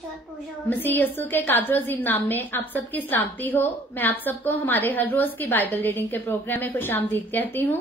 मसीह यस्सु के कादर अजीम नाम में आप सबकी सलामती हो। मैं आप सबको हमारे हर रोज की बाइबल रीडिंग के प्रोग्राम में खुशामदीद कहती हूँ।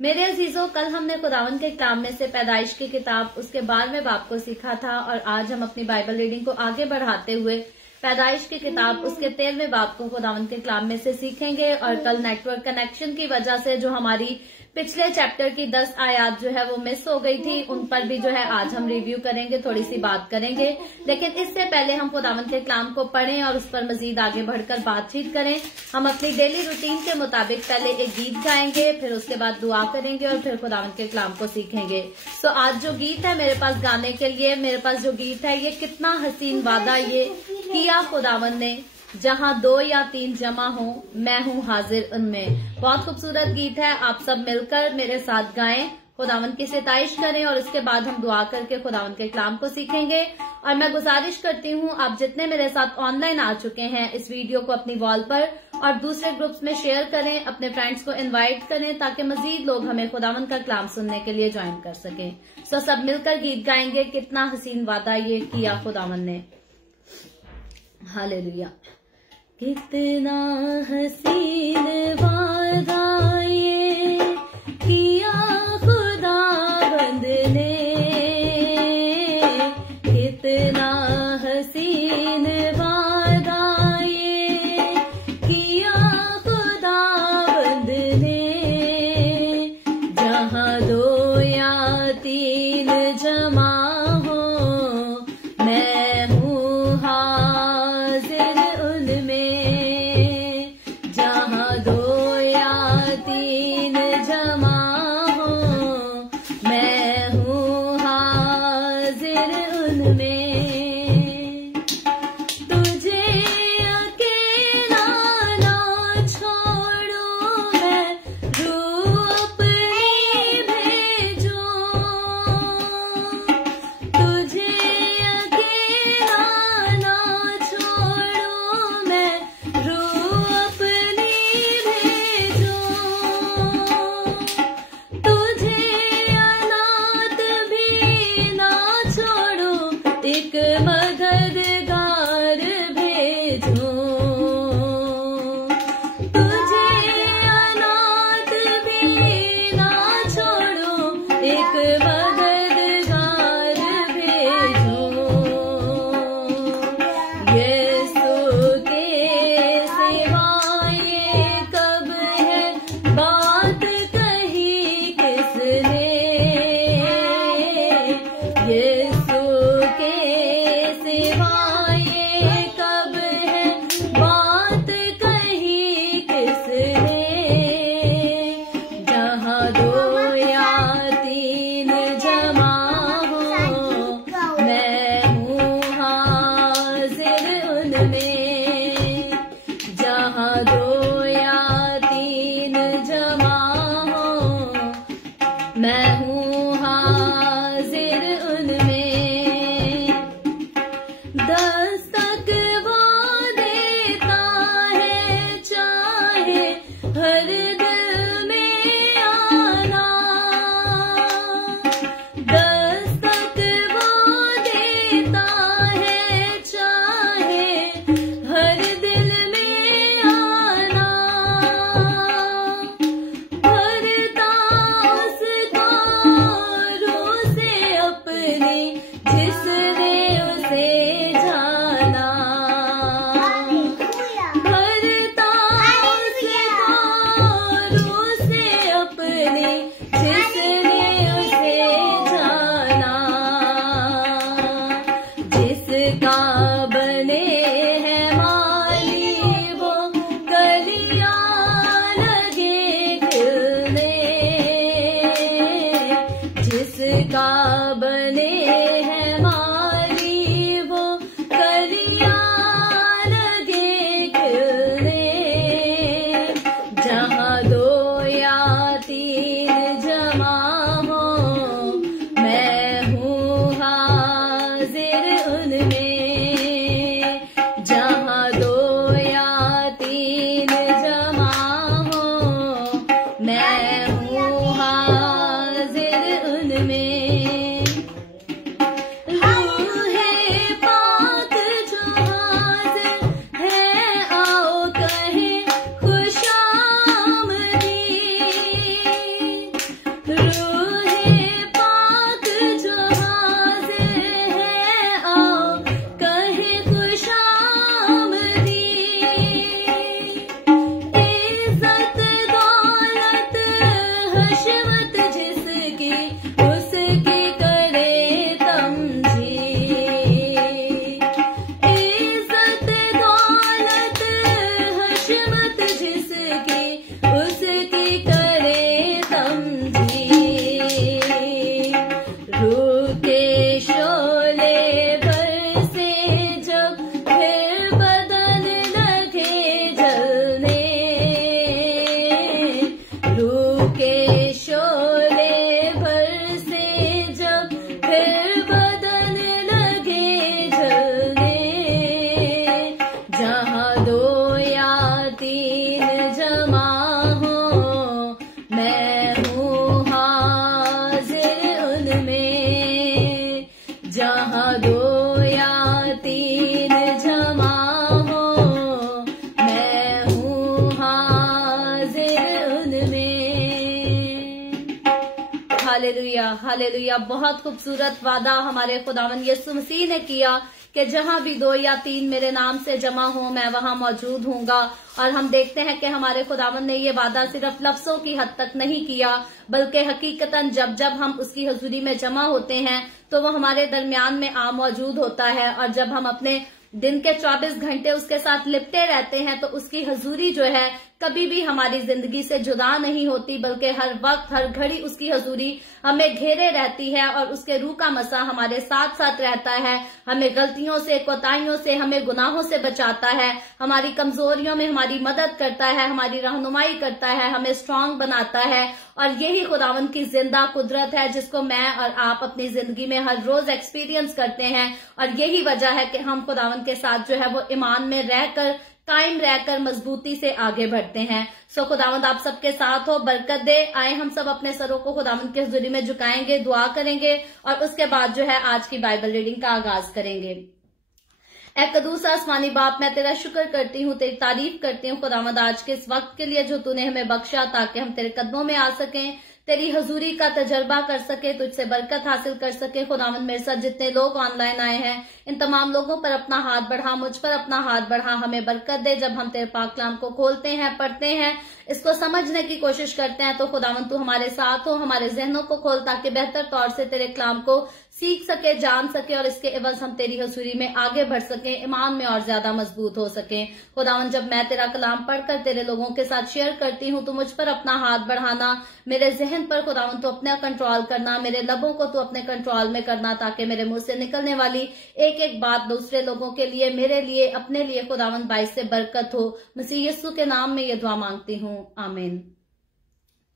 मेरे अजीजों, कल हमने खुदावंद के कलाम में से पैदाइश की किताब उसके 12वें बाब को सीखा था और आज हम अपनी बाइबल रीडिंग को आगे बढ़ाते हुए पैदाइश की किताब उसके 13वें बाब को खुदावंद के कलाम में से सीखेंगे। और कल नेटवर्क कनेक्शन की वजह से जो हमारी पिछले चैप्टर की 10 आयत जो है वो मिस हो गई थी, उन पर भी जो है आज हम रिव्यू करेंगे, थोड़ी सी बात करेंगे। लेकिन इससे पहले हम खुदावंद के कलाम को पढ़ें और उस पर मजीद आगे बढ़कर बातचीत करें। हम अपनी डेली रूटीन के मुताबिक पहले एक गीत गाएंगे, फिर उसके बाद दुआ करेंगे और फिर खुदावंद के कलाम को सीखेंगे। तो आज जो गीत है मेरे पास गाने के लिए, मेरे पास जो गीत है, ये कितना हसीन वादा ये किया खुदावंद ने, जहाँ 2 या 3 जमा हो मैं हूँ हाजिर उनमें। बहुत खूबसूरत गीत है, आप सब मिलकर मेरे साथ गाएं, खुदावंद की सिताइश करें और उसके बाद हम दुआ करके खुदावंद के कलाम को सीखेंगे। और मैं गुजारिश करती हूँ आप जितने मेरे साथ ऑनलाइन आ चुके हैं, इस वीडियो को अपनी वॉल पर और दूसरे ग्रुप्स में शेयर करें, अपने फ्रेंड्स को इनवाइट करें ताकि मजीद लोग हमें खुदावंद का कलाम सुनने के लिए ज्वाइन कर सकें। तो सब मिलकर गीत गाएंगे, कितना हसीन वादा ये किया खुदावंद ने। हालेलुया। कितना हसीन वादा ये किया खुदावंद ने, कितना हसीन वादा ये किया खुदावंद ने, जहाँ 2 या 3 जमा हो मैं हूँ हाजिर उनमें, जहाँ 2 या 3 जमा हो मैं हूँ हाजिर उनमें। तुझे अकेला ना छोड़ूं मैं, रूह अपनी भेजूं, तुझे अकेला ना छोड़ूं मैं, रूह अपनी भेजूं, तुझे अनाथ भी ना छोड़ूं, एक मददगार भेजूं, तुझे अनाथ भी ना छोड़ूं, एक मददगार भेजूं। यीशु के सिवा ये कब है बात कही किसने, यीशु के सिवा ये कब है बात कही किसने, जहाँ 2 या 3 जमा हो मैं हूँ हाजिर उनमें, जहाँ 2 या 3 जमा हो मैं हूँ हाजिर उनमें। दस्तक वो देता है चाहे हर दिल में आना, दस्तक वो देता है चाहे हर दिल में आना, भरता उसको रूह से अपनी जिसने उसे जाना, भरता उसको रूह से अपनी जिसने उसे जाना, जिसका बने है माली वो कलियां लगे खिलने, जिसका बने है माली वो कलियां लगे खिलने, जहाँ 2 या 3 जमा हो मैं हूँ हाजिर उनमें। Hallelujah hallelujah. बहुत खूबसूरत वादा हमारे खुदावन यीशु मसीह ने किया कि जहां भी 2 या 3 मेरे नाम से जमा हो मैं वहां मौजूद हूंगा। और हम देखते हैं कि हमारे खुदावन ने ये वादा सिर्फ लफ्जों की हद तक नहीं किया, बल्कि हकीकतन जब जब हम उसकी हजूरी में जमा होते हैं तो वो हमारे दरमियान में आ मौजूद होता है। और जब हम अपने दिन के 24 घंटे उसके साथ लिपटे रहते हैं तो उसकी हजूरी जो है कभी भी हमारी जिंदगी से जुदा नहीं होती, बल्कि हर वक्त हर घड़ी उसकी हजूरी हमें घेरे रहती है और उसके रूह का मसा हमारे साथ साथ रहता है। हमें गलतियों से, कोताहियों से, हमें गुनाहों से बचाता है, हमारी कमजोरियों में हमारी मदद करता है, हमारी रहनुमाई करता है, हमें स्ट्रांग बनाता है। और यही खुदावन की जिंदा कुदरत है जिसको मैं और आप अपनी जिंदगी में हर रोज एक्सपीरियंस करते हैं। और यही वजह है कि हम खुदावन के साथ जो है वो ईमान में रहकर, कायम रहकर मजबूती से आगे बढ़ते हैं। सो खुदावंद आप सबके साथ हो, बरकत दे। आए हम सब अपने सरों को खुदावंद के हुजूरी में झुकाएंगे, दुआ करेंगे और उसके बाद जो है आज की बाइबल रीडिंग का आगाज करेंगे। ऐ कदूस आसमानी बाप, मैं तेरा शुक्र करती हूँ, तेरी तारीफ करती हूँ खुदावंद आज के इस वक्त के लिए जो तूने हमें बख्शा, ताकि हम तेरे कदमों में आ सकें, तेरी हजूरी का तजर्बा कर सके, तुझसे बरकत हासिल कर सके। खुदावंद मेरे साथ जितने लोग ऑनलाइन आए हैं इन तमाम लोगों पर अपना हाथ बढ़ा, मुझ पर अपना हाथ बढ़ा, हमें बरकत दे। जब हम तेरे पाक कलाम को खोलते हैं, पढ़ते हैं, इसको समझने की कोशिश करते हैं तो खुदावंद तू हमारे साथ हो, हमारे जहनों को खोल ताकि बेहतर तौर से तेरे कलाम को सीख सके, जान सके और इसके एवज हम तेरी हजूरी में आगे बढ़ सके, ईमान में और ज्यादा मजबूत हो सके। खुदावंद जब मैं तेरा कलाम पढ़कर तेरे लोगों के साथ शेयर करती हूँ तो मुझ पर अपना हाथ बढ़ाना, मेरे जहन पर खुदावंद तो अपना कंट्रोल करना, मेरे लबों को तो अपने कंट्रोल में करना, ताकि मेरे मुंह से निकलने वाली एक एक बात दूसरे लोगों के लिए, मेरे लिए, अपने लिए खुदावंद बाइस से बरकत हो। मसीह यीशु के नाम में ये दुआ मांगती हूँ, आमीन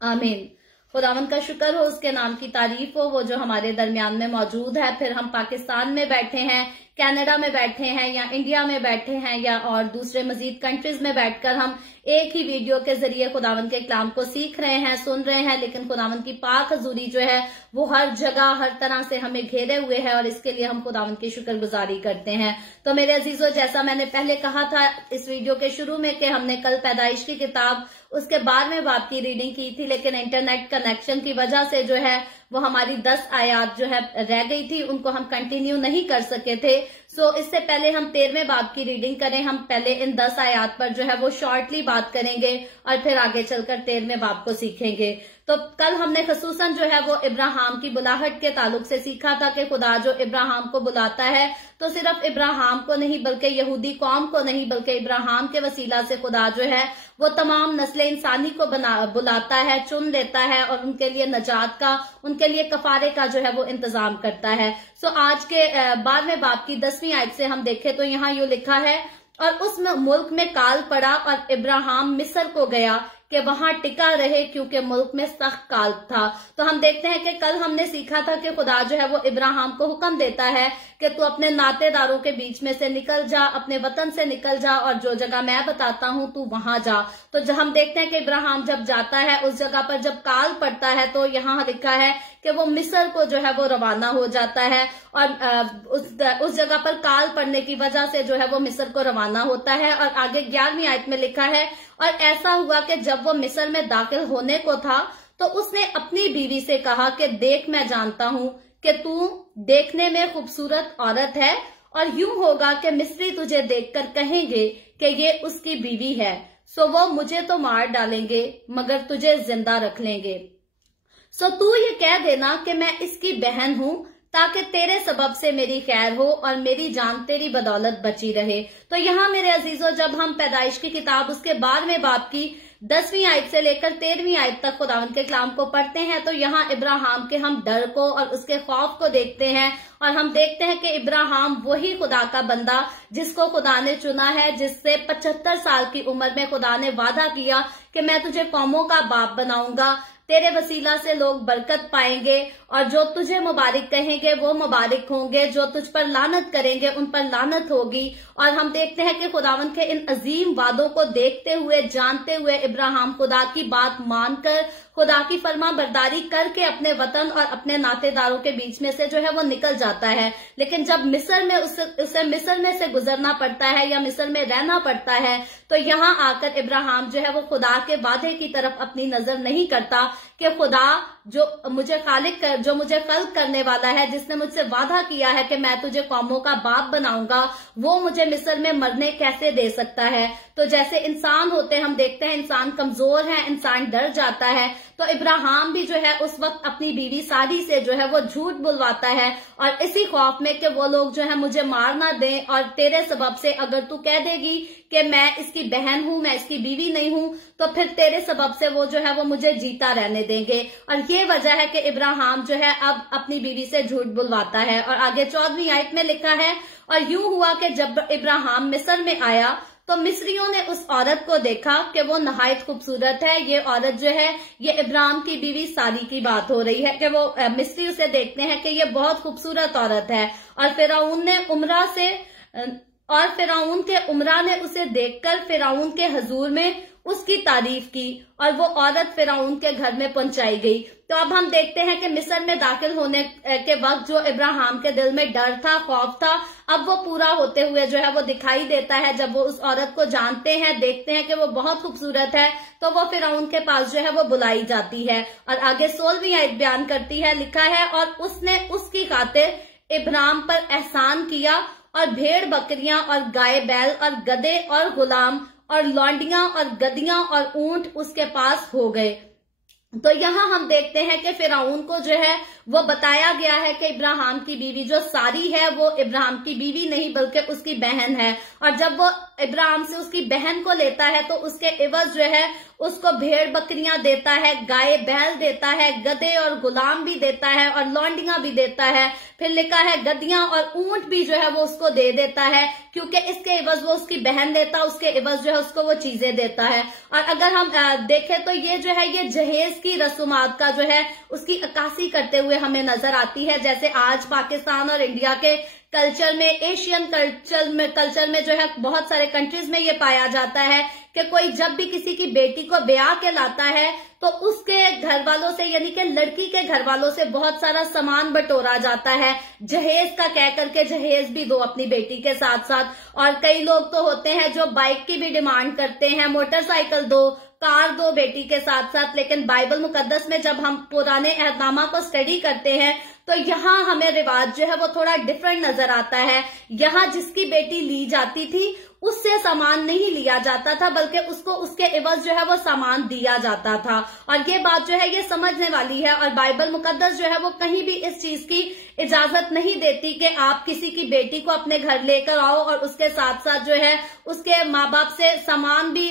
आमीन। खुदावंद का शुक्र हो, उसके नाम की तारीफ हो, वो जो हमारे दरमियान में मौजूद है। फिर हम पाकिस्तान में बैठे हैं, कनाडा में बैठे हैं या इंडिया में बैठे हैं या और दूसरे मजीद कंट्रीज में बैठकर हम एक ही वीडियो के जरिए खुदावंद के कलाम को सीख रहे हैं, सुन रहे हैं। लेकिन खुदावंद की पाक हजूरी जो है वो हर जगह, हर तरह से हमें घेरे हुए है और इसके लिए हम खुदावंद की शुक्रगुजारी करते हैं। तो मेरे अजीजों, जैसा मैंने पहले कहा था इस वीडियो के शुरू में कि हमने कल पैदाइश की किताब उसके 12वें बाब की रीडिंग की थी, लेकिन इंटरनेट कनेक्शन की वजह से जो है वो हमारी 10 आयात जो है रह गई थी, उनको हम कंटिन्यू नहीं कर सके थे। सो इससे पहले हम 13वें बाब की रीडिंग करें, हम पहले इन 10 आयात पर जो है वो शॉर्टली बात करेंगे और फिर आगे चलकर 13वें बाब को सीखेंगे। तो कल हमने खसूसन जो है वो इब्राहिम की बुलाहट के ताल्लुक से सीखा था कि खुदा जो इब्राहिम को बुलाता है तो सिर्फ इब्राहिम को नहीं बल्कि यहूदी कौम को नहीं, बल्कि इब्राहिम के वसीला से खुदा जो है वो तमाम नस्ल इंसानी को बुलाता है, चुन लेता है और उनके लिए नजात का, उनके लिए कफारे का जो है वो इंतजाम करता है। सो आज के 12वें बाब की 10वीं आयत से हम देखें तो यहाँ यूं लिखा है, और उस मुल्क में काल पड़ा और इब्राहिम मिस्र को गया कि वहां टिका रहे क्योंकि मुल्क में सख्त काल था। तो हम देखते हैं कि कल हमने सीखा था कि खुदा जो है वो इब्राहिम को हुक्म देता है कि तू अपने नातेदारों के बीच में से निकल जा, अपने वतन से निकल जा और जो जगह मैं बताता हूं तू वहां जा। तो जब हम देखते हैं कि इब्राहिम जब जाता है उस जगह पर जब काल पड़ता है तो यहाँ लिखा है कि वो मिस्र को जो है वो रवाना हो जाता है और उस जगह पर काल पड़ने की वजह से जो है वो मिस्र को रवाना होता है। और आगे 11वीं आयत में लिखा है, और ऐसा हुआ कि जब वो मिस्र में दाखिल होने को था तो उसने अपनी बीवी से कहा कि देख, मैं जानता हूं कि तू देखने में खूबसूरत औरत है और यूं होगा कि मिस्री तुझे देखकर कहेंगे कि ये उसकी बीवी है, सो वो मुझे तो मार डालेंगे मगर तुझे जिंदा रख लेंगे। सो तू ये कह देना कि मैं इसकी बहन हूं ताकि तेरे सबब से मेरी खैर हो और मेरी जान तेरी बदौलत बची रहे। तो यहाँ मेरे अजीजों, जब हम पैदाइश की किताब उसके 12वें बाब की 10वीं आयत से लेकर 13वीं आयत तक खुदावंद के कलाम को पढ़ते हैं तो यहाँ इब्राहिम के हम डर को और उसके खौफ को देखते हैं और हम देखते हैं कि इब्राहिम वही खुदा का बंदा जिसको खुदा ने चुना है, जिससे 75 साल की उम्र में खुदा ने वादा किया कि मैं तुझे कौमों का बाप बनाऊंगा, तेरे वसीला से लोग बरकत पाएंगे और जो तुझे मुबारक कहेंगे वो मुबारक होंगे, जो तुझ पर लानत करेंगे उन पर लानत होगी। और हम देखते हैं कि खुदावंद के इन अजीम वादों को देखते हुए, जानते हुए इब्राहिम खुदा की बात मानकर, खुदा की फरमा बरदारी करके अपने वतन और अपने नातेदारों के बीच में से जो है वो निकल जाता है। लेकिन जब मिस्र में उसे मिस्र में से गुजरना पड़ता है या मिस्र में रहना पड़ता है तो यहाँ आकर इब्राहिम जो है वो खुदा के वादे की तरफ अपनी नजर नहीं करता कि खुदा जो मुझे खल्क करने वाला है, जिसने मुझसे वादा किया है कि मैं तुझे कौमों का बाप बनाऊंगा, वो मुझे मिस्र में मरने कैसे दे सकता है। तो जैसे इंसान होते हैं, हम देखते हैं इंसान कमजोर है, इंसान डर जाता है। तो इब्राहिम भी जो है उस वक्त अपनी बीवी सारी से जो है वो झूठ बुलवाता है, और इसी खौफ में कि वो लोग जो है मुझे मार ना दें, और तेरे सबब से अगर तू कह देगी कि मैं इसकी बहन हूं, मैं इसकी बीवी नहीं हूं, तो फिर तेरे सबब से वो जो है वो मुझे जीता रहने देंगे। और ये वजह है कि इब्राहिम जो है अब अपनी बीवी से झूठ बुलवाता है। और आगे 14वीं आयत में लिखा है, और यूं हुआ कि जब इब्राहिम मिस्र में आया तो मिस्रियों ने उस औरत को देखा कि वो नहायत खूबसूरत है। ये औरत जो है ये इब्राहिम की बीवी सारी की बात हो रही है कि वो मिस्री उसे देखते हैं कि ये बहुत खूबसूरत औरत है। और फिरौन के उमरा ने उसे देखकर फिरौन के हजूर में उसकी तारीफ की, और वो औरत फिरौन के घर में पहुंचाई गई। तो अब हम देखते हैं कि मिस्र में दाखिल होने के वक्त जो इब्राहिम के दिल में डर था, खौफ था, अब वो पूरा होते हुए जो है वो दिखाई देता है। जब वो उस औरत को जानते हैं, देखते हैं कि वो बहुत खूबसूरत है, तो वो फिरौन के पास जो है वो बुलाई जाती है। और आगे 16वीं आयत बयान करती है, लिखा है, और उसने उसकी खातिर इब्राहिम पर एहसान किया, और भेड़ बकरियां और गाय बैल और गधे और गुलाम और लौंडियां और गदियां और ऊंट उसके पास हो गए। तो यहाँ हम देखते हैं कि फिरौन को जो है वो बताया गया है कि इब्राहिम की बीवी जो सारी है वो इब्राहिम की बीवी नहीं बल्कि उसकी बहन है। और जब वो इब्राहिम से उसकी बहन को लेता है तो उसके एवज जो है उसको भेड़ बकरियां देता है, गाय बैल देता है, गधे और गुलाम भी देता है, और लौंडियां भी देता है। फिर लिखा है गदियां और ऊंट भी जो है वो उसको दे देता है, क्योंकि इसके एवज वो उसकी बहन देता है, उसके एवज जो है उसको वो चीजें देता है। और अगर हम देखें तो ये जो है ये जहेज की रसूमात का जो है उसकी अक्कासी करते हुए हमें नजर आती है। जैसे आज पाकिस्तान और इंडिया के कल्चर में, एशियन कल्चर में जो है बहुत सारे कंट्रीज में ये पाया जाता है कि कोई जब भी किसी की बेटी को ब्याह के लाता है तो उसके घर वालों से यानी कि लड़की के घर वालों से बहुत सारा सामान बटोरा जाता है। जहेज का कह करके जहेज भी दो अपनी बेटी के साथ साथ। और कई लोग तो होते हैं जो बाइक की भी डिमांड करते हैं, मोटरसाइकिल दो, कार दो बेटी के साथ साथ। लेकिन बाइबल मुकद्दस में जब हम पुराने अहदनामा को स्टडी करते हैं तो यहाँ हमें रिवाज जो है वो थोड़ा डिफरेंट नजर आता है। यहाँ जिसकी बेटी ली जाती थी उससे सामान नहीं लिया जाता था, बल्कि उसको उसके एवज जो है वो सामान दिया जाता था। और ये बात जो है ये समझने वाली है, और बाइबल मुकद्दस जो है वो कहीं भी इस चीज की इजाजत नहीं देती कि आप किसी की बेटी को अपने घर लेकर आओ और उसके साथ साथ जो है उसके माँ बाप से सामान भी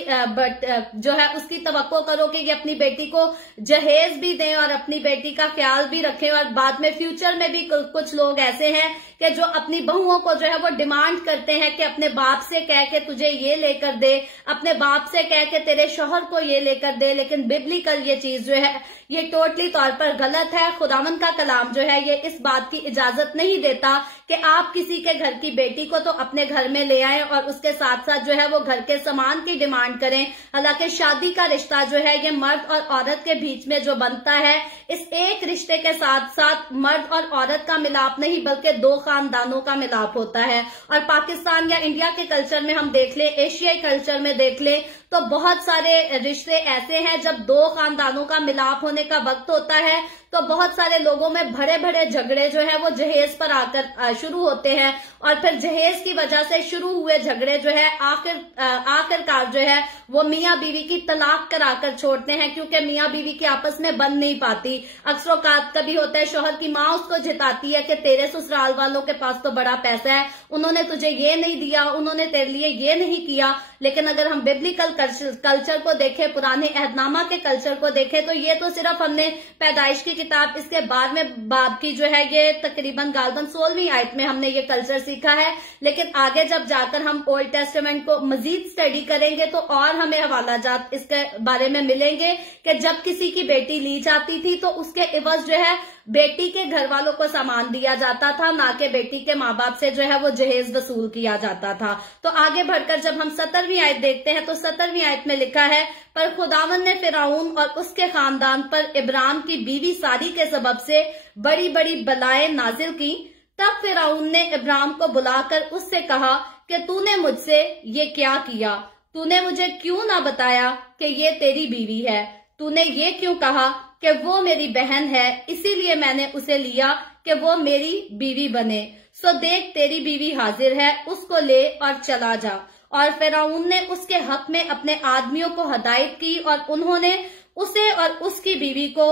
जो है उसकी तवक्को करो कि ये अपनी बेटी को जहेज भी दें और अपनी बेटी का ख्याल भी रखें। और बाद में फ्यूचर में भी कुछ लोग ऐसे हैं कि जो अपनी बहुओं को जो है वो डिमांड करते हैं कि अपने बाप से कह के तुझे ये लेकर दे, अपने बाप से कह के तेरे शौहर को ये लेकर दे। लेकिन बिब्लिकल ये चीज जो है ये टोटली तौर पर गलत है। खुदावंद का कलाम जो है ये इस बात की इजाजत नहीं देता कि आप किसी के घर की बेटी को तो अपने घर में ले आएं और उसके साथ साथ जो है वो घर के सामान की डिमांड करें। हालांकि शादी का रिश्ता जो है ये मर्द और औरत के बीच में जो बनता है, इस एक रिश्ते के साथ साथ मर्द और औरत का मिलाप नहीं बल्कि दो खानदानों का मिलाप होता है। और पाकिस्तान या इंडिया के कल्चर में हम देख लें, एशियाई कल्चर में देख लें, तो बहुत सारे रिश्ते ऐसे हैं जब दो खानदानों का मिलाप होने का वक्त होता है तो बहुत सारे लोगों में बड़े बड़े झगड़े जो है वो जहेज पर आकर शुरू होते हैं। और फिर जहेज की वजह से शुरू हुए झगड़े जो है आखिरकार जो है वो मियाँ बीवी की तलाक कराकर छोड़ते हैं, क्योंकि मियाँ बीवी की आपस में बन नहीं पाती। अक्सर औकात कभी होता है शौहर की माँ उसको जिताती है कि तेरे ससुराल वालों के पास तो बड़ा पैसा है, उन्होंने तुझे ये नहीं दिया, उन्होंने तेरे लिए ये नहीं किया। लेकिन अगर हम बिब्लिकल कल्चर को देखें, पुराने अहदनामा के कल्चर को देखें, तो ये तो सिर्फ हमने पैदाइश की किताब इसके बाद में बाब की जो है ये तकरीबन गालबन 16वीं आयत में हमने ये कल्चर सीखा है। लेकिन आगे जब जाकर हम ओल्ड टेस्टामेंट को मजीद स्टडी करेंगे तो और हमें हवाला जात इसके बारे में मिलेंगे कि जब किसी की बेटी ली जाती थी तो उसके एवज जो है बेटी के घर वालों को सामान दिया जाता था, ना कि बेटी के माँ बाप से जो है वो जहेज वसूल किया जाता था। तो आगे बढ़कर जब हम 17वीं आयत देखते हैं तो 17वीं आयत में लिखा है, पर खुदावन ने फिरौन और उसके खानदान पर इब्राहिम की बीवी सारी के सबब से बड़ी बड़ी बलाएं नाजिल की। तब फिरौन ने इब्राहिम को बुलाकर उससे कहा कि तूने मुझसे ये क्या किया? तूने मुझे क्यों ना बताया कि ये तेरी बीवी है? तूने ये क्यों कहा कि वो मेरी बहन है, इसीलिए मैंने उसे लिया कि वो मेरी बीवी बने। सो देख तेरी बीवी हाजिर है, उसको ले और चला जा। और फिरौन ने उसके हक में अपने आदमियों को हदायत की और उन्होंने उसे और उसकी बीवी को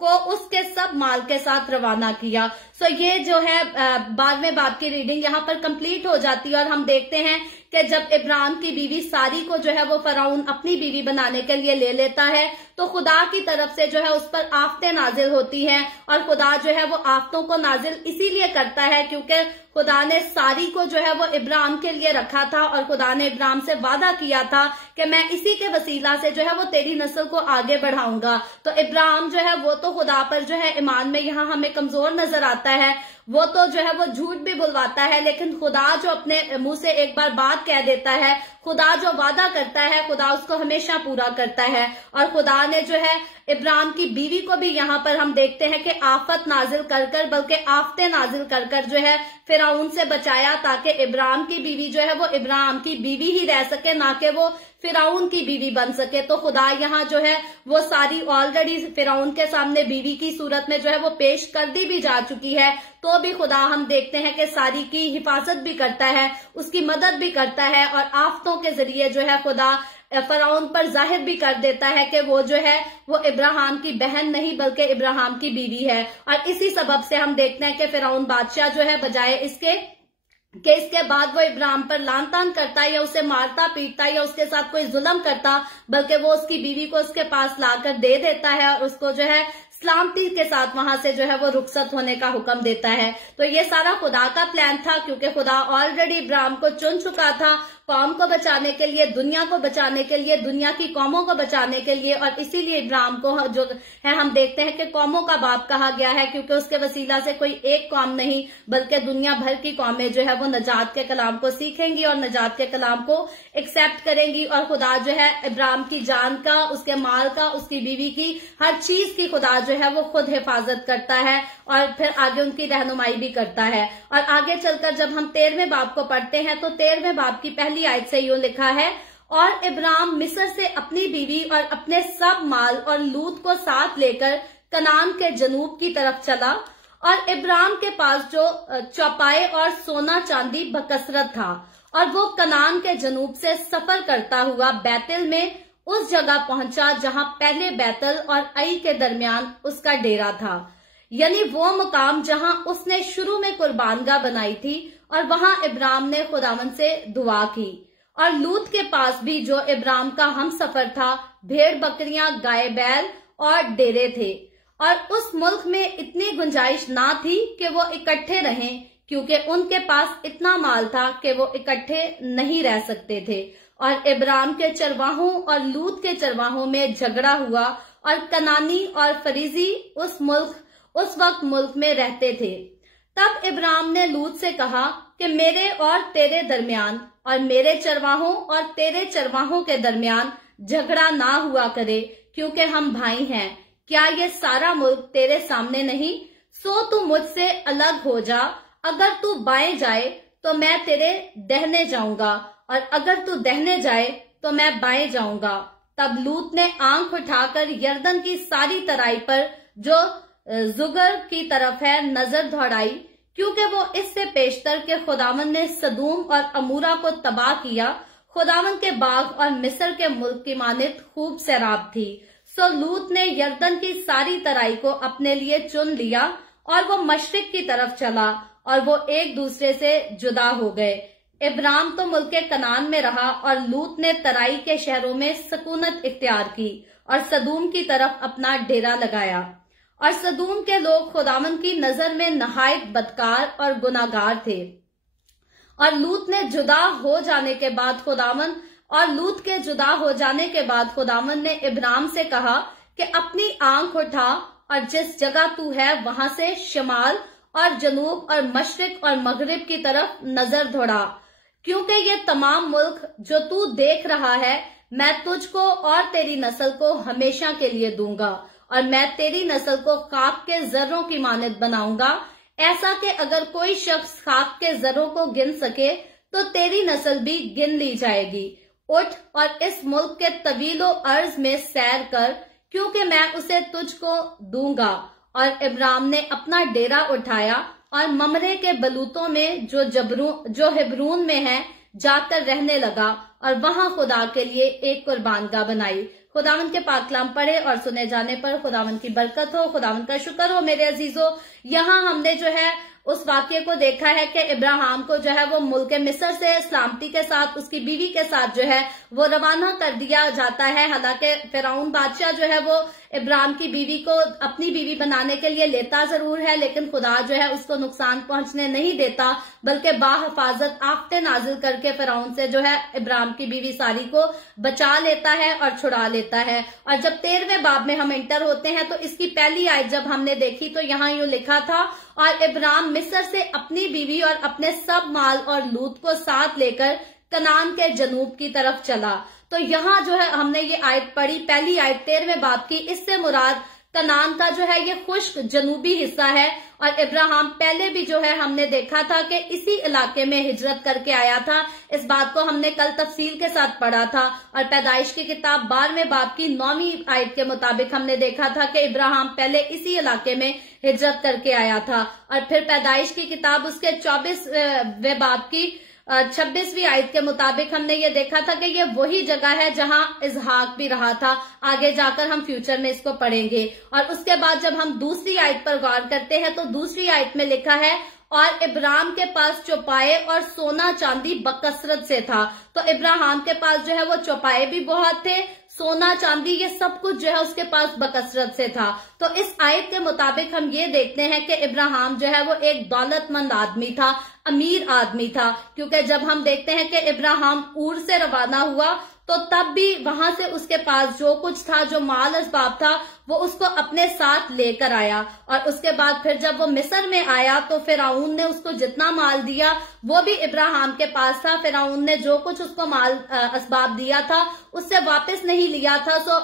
उसके सब माल के साथ रवाना किया। सो ये जो है 12वें बाब की रीडिंग यहाँ पर कंप्लीट हो जाती है और हम देखते हैं कि जब इब्राम की बीवी सारी को जो है वो फिरौन अपनी बीवी बनाने के लिए ले लेता है तो खुदा की तरफ से जो है उस पर आफतें नाजिल होती हैं। और खुदा जो है वो आफतों को नाजिल इसीलिए करता है क्योंकि खुदा ने सारी को जो है वो इब्राम के लिए रखा था और खुदा ने इब्राम से वादा किया था कि मैं इसी के वसीला से जो है वो तेरी नस्ल को आगे बढ़ाऊंगा। तो इब्राम जो है वो तो खुदा पर जो है ईमान में यहाँ हमें कमजोर नजर आता है, वो तो जो है वो झूठ भी बुलवाता है, लेकिन खुदा जो अपने मुंह से एक बार बात कह देता है, खुदा जो वादा करता है, खुदा उसको हमेशा पूरा करता है। और खुदा ने जो है इब्राम की बीवी को भी यहाँ पर हम देखते हैं कि आफत नाजिल कर कर बल्कि आफतें नाजिल कर कर जो है फिरौन से बचाया ताकि इब्राम की बीवी जो है वो इब्राम की बीवी ही रह सके, ना कि वो फिरौन की बीवी बन सके। तो खुदा यहाँ जो है वो सारी ऑलरेडी फिरौन के सामने बीवी की सूरत में जो है वो पेश कर दी भी जा चुकी है, तो भी खुदा हम देखते हैं कि सारी की हिफाजत भी करता है, उसकी मदद भी करता है और आफतों के जरिए जो है खुदा फिरौन पर जाहिर भी कर देता है कि वो जो है वो इब्राहिम की बहन नहीं बल्कि इब्राहिम की बीवी है। और इसी सबब से हम देखते हैं कि फिरौन बादशाह जो है बजाय इसके बाद वो इब्राहिम पर लान तान करता या उसे मारता पीटता या उसके साथ कोई जुल्म करता, बल्कि वो उसकी बीवी को उसके पास लाकर दे देता है और उसको जो है सलामती के साथ वहां से जो है वो रुखसत होने का हुक्म देता है। तो ये सारा खुदा का प्लान था क्योंकि खुदा ऑलरेडी इब्राहिम को चुन चुका था कौम को बचाने के लिए, दुनिया को बचाने के लिए, दुनिया की कौमों को बचाने के लिए। और इसीलिए इब्राहिम को जो है हम देखते हैं कि कौमों का बाप कहा गया है क्योंकि उसके वसीला से कोई एक कौम नहीं बल्कि दुनिया भर की कौमें जो है वो नजात के कलाम को सीखेंगी और नजात के कलाम को एक्सेप्ट करेंगी। और खुदा जो है इब्राहिम की जान का, उसके माल का, उसकी बीवी की, हर चीज की खुदा जो है वो खुद हिफाजत करता है और फिर आगे उनकी रहनुमाई भी करता है। और आगे चलकर जब हम 13वें बाब को पढ़ते हैं तो 13वें बाब की पहली आयत से यूं लिखा है, और इब्राहिम मिस्र से अपनी बीवी और अपने सब माल और लूत को साथ लेकर कनान के जनूब की तरफ चला। और इब्राहिम के पास जो चौपाए और सोना चांदी बकसरत था और वो कनान के जनूब से सफर करता हुआ बैतल में उस जगह पहुंचा जहां पहले बैतल और आई के दरमियान उसका डेरा था, यानी वो मुकाम जहां उसने शुरू में कुर्बानगाह बनाई थी। और वहां इब्राहिम ने खुदावन से दुआ की। और लूत के पास भी जो इब्राहिम का हम सफर था भेड़ बकरियां, गाय बैल और डेरे थे। और उस मुल्क में इतनी गुंजाइश ना थी कि वो इकट्ठे रहें क्योंकि उनके पास इतना माल था कि वो इकट्ठे नहीं रह सकते थे। और इब्राहिम के चरवाहों और लूत के चरवाहों में झगड़ा हुआ और कनानी और फरीजी उस वक्त मुल्क में रहते थे। तब इब्राहिम ने लूत से कहा कि मेरे और तेरे दरमियान और मेरे चरवाहों और तेरे चरवाहों के दरमियान झगड़ा ना हुआ करे क्योंकि हम भाई हैं। क्या ये सारा मुल्क तेरे सामने नहीं? सो तू मुझसे अलग हो जा। अगर तू बाएं जाए तो मैं तेरे दहने जाऊंगा और अगर तू दहने जाए तो मैं बाएं जाऊंगा। तब लूत ने आंख उठाकर यरदन की सारी तराई पर जो जुगर की तरफ है नजर दौड़ाई क्योंकि वो इससे पेशतर के खुदावन ने सदूम और अमूरा को तबाह किया। खुदावन के बाग और मिस्र के मुल्क की मानित खूब सैराब थी। सो लूत ने यरदन की सारी तराई को अपने लिए चुन लिया और वो मशरिक की तरफ चला और वो एक दूसरे से जुदा हो गए। इब्राहिम तो मुल्क कनान में रहा और लूत ने तराई के शहरों में सकूनत इख्तियार की और सदूम की तरफ अपना डेरा लगाया। और सदूम के लोग खुदावन की नजर में नहायत बदकार और गुनाहगार थे। और लूत के जुदा हो जाने के बाद खुदावन ने इब्राहिम से कहा कि अपनी आंख उठा और जिस जगह तू है वहां से शमाल और जनूब और मशरिक और मगरिब की तरफ नजर दौड़ा क्योंकि ये तमाम मुल्क जो तू देख रहा है मैं तुझको और तेरी नस्ल को हमेशा के लिए दूंगा और मैं तेरी नस्ल को खाक के जर्रों की मानद बनाऊंगा, ऐसा कि अगर कोई शख्स खाक के जर्रों को गिन सके तो तेरी नस्ल भी गिन ली जाएगी। उठ और इस मुल्क के तवीलो अर्ज में सैर कर क्योंकि मैं उसे तुझको दूंगा। और इब्राहिम ने अपना डेरा उठाया और ममरे के बलूतों में जो हेब्रून में है जाकर रहने लगा और वहां खुदा के लिए एक कुर्बानगाह बनाई। खुदावन के पाक कलाम पढ़े और सुने जाने पर खुदावन की बरकत हो, खुदावन का शुक्र हो। मेरे अजीजों, यहाँ हमने जो है उस वाक्य को देखा है कि इब्राहिम को जो है वो मुल्क मिस्र से सलामती के साथ उसकी बीवी के साथ जो है वो रवाना कर दिया जाता है। हालांकि फिरौन बादशाह जो है वो इब्राहिम की बीवी को अपनी बीवी बनाने के लिए लेता जरूर है, लेकिन खुदा जो है उसको नुकसान पहुंचने नहीं देता, बल्कि बाहिफाजत आफते नाजिल करके फिरौन से जो है इब्राहिम की बीवी सारी को बचा लेता है और छुड़ा लेता है। और जब 13वें बाब में हम इंटर होते हैं तो इसकी पहली आयत जब हमने देखी तो यहाँ यूं लिखा था, और इब्राहिम मिस्र से अपनी बीवी और अपने सब माल और लूत को साथ लेकर कनान के जनूब की तरफ चला। तो यहाँ जो है हमने ये आयत पढ़ी, पहली आयत 13वें बाब की, इससे मुराद कनान का जो है ये खुश्क जनूबी हिस्सा है। और इब्राहिम पहले भी जो है हमने देखा था कि इसी इलाके में हिजरत करके आया था। इस बात को हमने कल तफसील के साथ पढ़ा था। और पैदाइश की किताब 12वें बाब की 9वीं आयत के मुताबिक हमने देखा था कि इब्राहिम पहले इसी इलाके में हिजरत करके आया था। और फिर पैदाइश की किताब उसके 24वें बाब की 26वीं आयत के मुताबिक हमने ये देखा था कि ये वही जगह है जहां इसहाक भी रहा था। आगे जाकर हम फ्यूचर में इसको पढ़ेंगे। और उसके बाद जब हम दूसरी आयत पर गौर करते हैं तो दूसरी आयत में लिखा है, और इब्राहिम के पास चौपाए और सोना चांदी बकसरत से था। तो इब्राहिम के पास जो है वो चौपाए भी बहुत थे, सोना चांदी ये सब कुछ जो है उसके पास बकसरत से था। तो इस आयत के मुताबिक हम ये देखते हैं कि इब्राहिम जो है वो एक दौलतमंद आदमी था, अमीर आदमी था। क्योंकि जब हम देखते हैं कि इब्राहिम ऊर से रवाना हुआ तो तब भी वहां से उसके पास जो कुछ था, जो माल असबाब था, वो उसको अपने साथ लेकर आया। और उसके बाद फिर जब वो मिस्र में आया तो फिरौन ने उसको जितना माल दिया वो भी इब्राहिम के पास था। फिरौन ने जो कुछ उसको माल असबाब दिया था उससे वापस नहीं लिया था। सो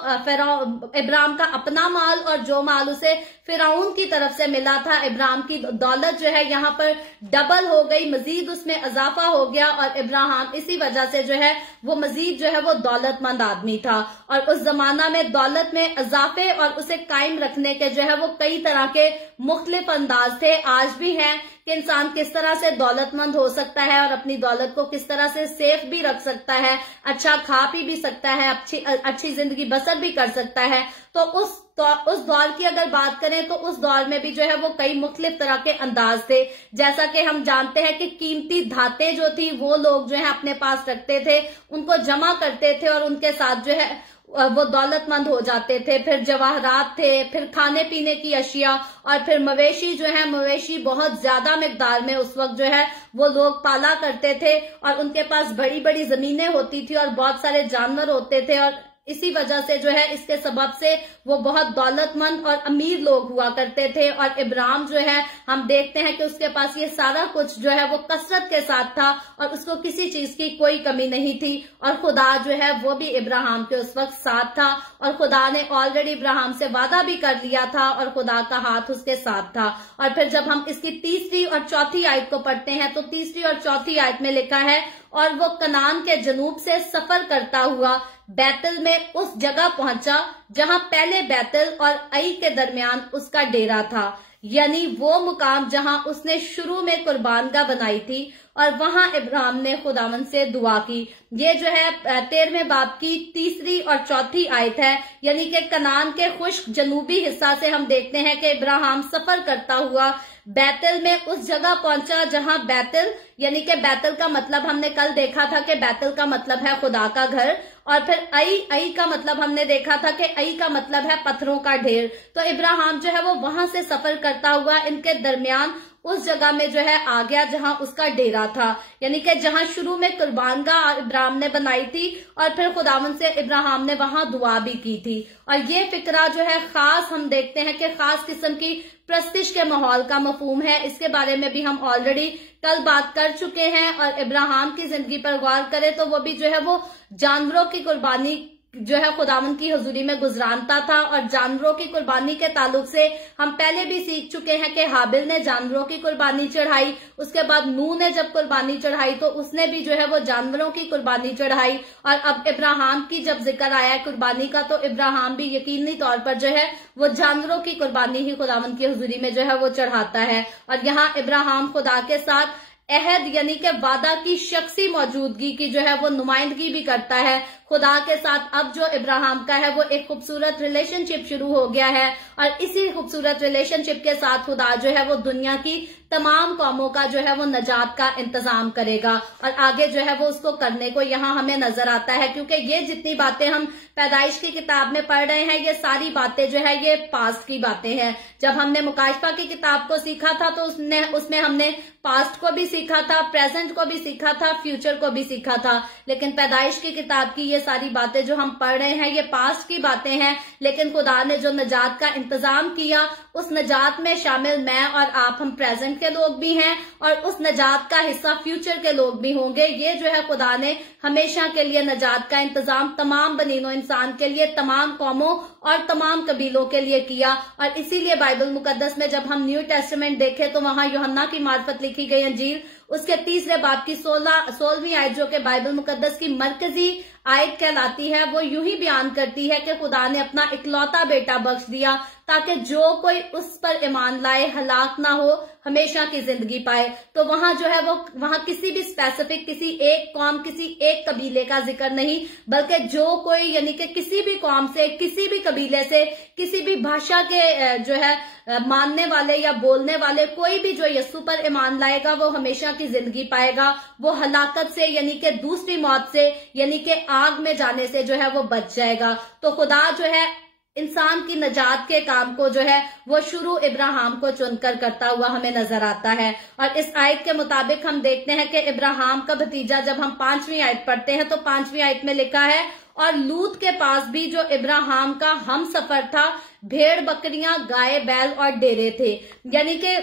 इब्राहिम का अपना माल और जो माल उसे फिरौन की तरफ से मिला था, इब्राहिम की दौलत जो है यहाँ पर डबल हो गई, मजीद उसमें इजाफा हो गया। और इब्राहिम इसी वजह से जो है वो मजीद जो है वो दौलतमंद आदमी था। और उस जमाना में दौलत में इजाफे और उसे कायम रखने के जो है वो कई तरह के मुख्तलिफ अंदाज थे, आज भी हैं, कि इंसान किस तरह से दौलतमंद हो सकता है और अपनी दौलत को किस तरह से सेफ भी रख सकता है, अच्छा खा पी भी सकता है, अच्छी जिंदगी बसर भी कर सकता है। तो उस दौर की अगर बात करें तो उस दौर में भी जो है वो कई मुख्तलिफ तरह के अंदाज थे। जैसा कि हम जानते हैं कि कीमती धातें जो थी वो लोग जो है अपने पास रखते थे, उनको जमा करते थे और उनके साथ जो है वो दौलतमंद हो जाते थे। फिर जवाहरात थे, फिर खाने पीने की अशिया, और फिर मवेशी जो है, मवेशी बहुत ज्यादा मिकदार में उस वक्त जो है वो लोग पाला करते थे। और उनके पास बड़ी बड़ी जमीनें होती थी और बहुत सारे जानवर होते थे। और इसी वजह से जो है इसके सबब से वो बहुत दौलतमंद और अमीर लोग हुआ करते थे। और इब्राहिम जो है हम देखते हैं कि उसके पास ये सारा कुछ जो है वो कसरत के साथ था और उसको किसी चीज की कोई कमी नहीं थी। और खुदा जो है वो भी इब्राहिम के उस वक्त साथ था, और खुदा ने ऑलरेडी इब्राहिम से वादा भी कर लिया था और खुदा का हाथ उसके साथ था। और फिर जब हम इसकी तीसरी और चौथी आयत को पढ़ते हैं तो तीसरी और चौथी आयत में लिखा है, और वो कनान के जनूब से सफर करता हुआ बैतल में उस जगह पहुंचा जहां पहले बैतल और आई के दरमियान उसका डेरा था, यानी वो मुकाम जहां उसने शुरू में कुर्बानगाह बनाई थी। और वहां इब्राहिम ने खुदावन से दुआ की। ये जो है 13वें बाब की तीसरी और चौथी आयत है, यानी कि कनान के खुश्क जनूबी हिस्सा से हम देखते हैं कि इब्राहिम सफर करता हुआ बैतल में उस जगह पहुंचा जहां बैतल, यानी कि बैतल का मतलब हमने कल देखा था कि बैतल का मतलब है खुदा का घर। और फिर आई का मतलब हमने देखा था कि आई का मतलब है पत्थरों का ढेर। तो इब्राहिम जो है वो वहां से सफर करता हुआ इनके दरमियान उस जगह में जो है आ गया जहां उसका डेरा था, यानी कि जहां शुरू में कुर्बानगाह इब्राहिम ने बनाई थी और फिर खुदावन से इब्राहिम ने वहां दुआ भी की थी। और ये फिक्रा जो है खास हम देखते हैं कि खास किस्म की प्रस्तिश के माहौल का मफहूम है। इसके बारे में भी हम ऑलरेडी कल बात कर चुके हैं। और इब्राहिम की जिंदगी पर गौर करें तो वो भी जो है वो जानवरों की कुर्बानी जो है खुदावन की हुजूरी में गुजरानता था। और जानवरों की कुर्बानी के ताल्लुक से हम पहले भी सीख चुके हैं कि हाबिल ने जानवरों की कुर्बानी चढ़ाई, उसके बाद नूह ने जब कुर्बानी चढ़ाई तो उसने भी जो है वो जानवरों की कुर्बानी चढ़ाई। और अब इब्राहिम की जब जिक्र आया है कुर्बानी का, तो इब्राहिम भी यकीनी तौर पर जो है वो जानवरों की कुर्बानी ही खुदावन की हुजूरी में जो है वो चढ़ाता है। और यहाँ इब्राहिम खुदा के साथ अहद यानी कि वादा की शख्सी मौजूदगी की जो है वो नुमाइंदगी भी करता है खुदा के साथ। अब जो इब्राहिम का है वो एक खूबसूरत रिलेशनशिप शुरू हो गया है, और इसी खूबसूरत रिलेशनशिप के साथ खुदा जो है वो दुनिया की तमाम कौमों का जो है वो नजात का इंतजाम करेगा। और आगे जो है वो उसको करने को यहाँ हमें नजर आता है, क्योंकि ये जितनी बातें हम पैदाइश की किताब में पढ़ रहे हैं ये सारी बातें जो है ये पास्ट की बातें हैं। जब हमने मुकाशफा की किताब को सीखा था तो उसमें हमने पास्ट को भी सीखा था, प्रेजेंट को भी सीखा था, फ्यूचर को भी सीखा था। लेकिन पैदाइश की किताब की ये सारी बातें जो हम पढ़ रहे हैं ये पास्ट की बातें हैं, लेकिन खुदा ने जो नजात का इंतजाम किया उस नजात में शामिल मैं और आप, हम प्रेजेंट के लोग भी हैं और उस नजात का हिस्सा फ्यूचर के लोग भी होंगे। ये जो है खुदा ने हमेशा के लिए नजात का इंतजाम तमाम बनीनो इंसान के लिए, तमाम कौमों और तमाम कबीलों के लिए किया। और इसीलिए बाइबल मुकद्दस में जब हम न्यू टेस्टामेंट देखें तो वहां यूहन्ना की मार्फत लिखी गई अंजील उसके 3 बाब की 16वीं आयत जो कि बाइबल मुकद्दस की मरकजी आयत कहलाती है, वो यूं ही बयान करती है कि खुदा ने अपना इकलौता बेटा बख्श दिया ताकि जो कोई उस पर ईमान लाए हलाक ना हो, हमेशा की जिंदगी पाए। तो वहां जो है वो वहां किसी भी स्पेसिफिक, किसी एक कौम, किसी एक कबीले का जिक्र नहीं, बल्कि जो कोई यानी कि किसी भी कौम से, किसी भी कबीले से, किसी भी भाषा के जो है मानने वाले या बोलने वाले कोई भी जो यीशु पर ईमान लाएगा वो हमेशा की जिंदगी पाएगा, वो हलाकत से यानी कि दूसरी मौत से यानी कि आग में जाने से जो है वो बच जाएगा। तो खुदा जो है इंसान की नजात के काम को जो है वो शुरू इब्राहिम को चुनकर करता हुआ हमें नजर आता है। और इस आयत के मुताबिक हम देखते हैं कि इब्राहिम का भतीजा, जब हम 5वीं आयत पढ़ते हैं तो 5वीं आयत में लिखा है, और लूत के पास भी जो इब्राहिम का हम सफर था भेड़ बकरियां, गाय बैल और डेरे थे। यानी कि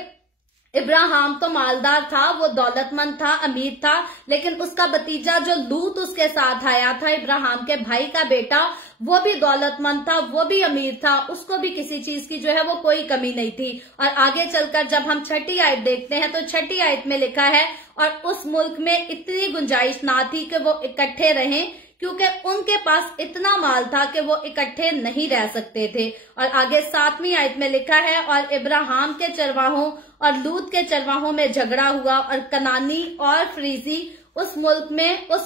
इब्राहिम तो मालदार था, वो दौलतमंद था, अमीर था, लेकिन उसका भतीजा जो लूत उसके साथ आया था, इब्राहिम के भाई का बेटा, वो भी दौलतमंद था, वो भी अमीर था, उसको भी किसी चीज की जो है वो कोई कमी नहीं थी। और आगे चलकर जब हम 6ठी आयत देखते हैं तो 6ठी आयत में लिखा है, और उस मुल्क में इतनी गुंजाइश ना थी कि वो इकट्ठे रहें, क्योंकि उनके पास इतना माल था कि वो इकट्ठे नहीं रह सकते थे। और आगे 7वीं आयत में लिखा है, और इब्राहिम के चरवाहों और लूत के चरवाहों में झगड़ा हुआ, और कनानी और फ्रीजी उस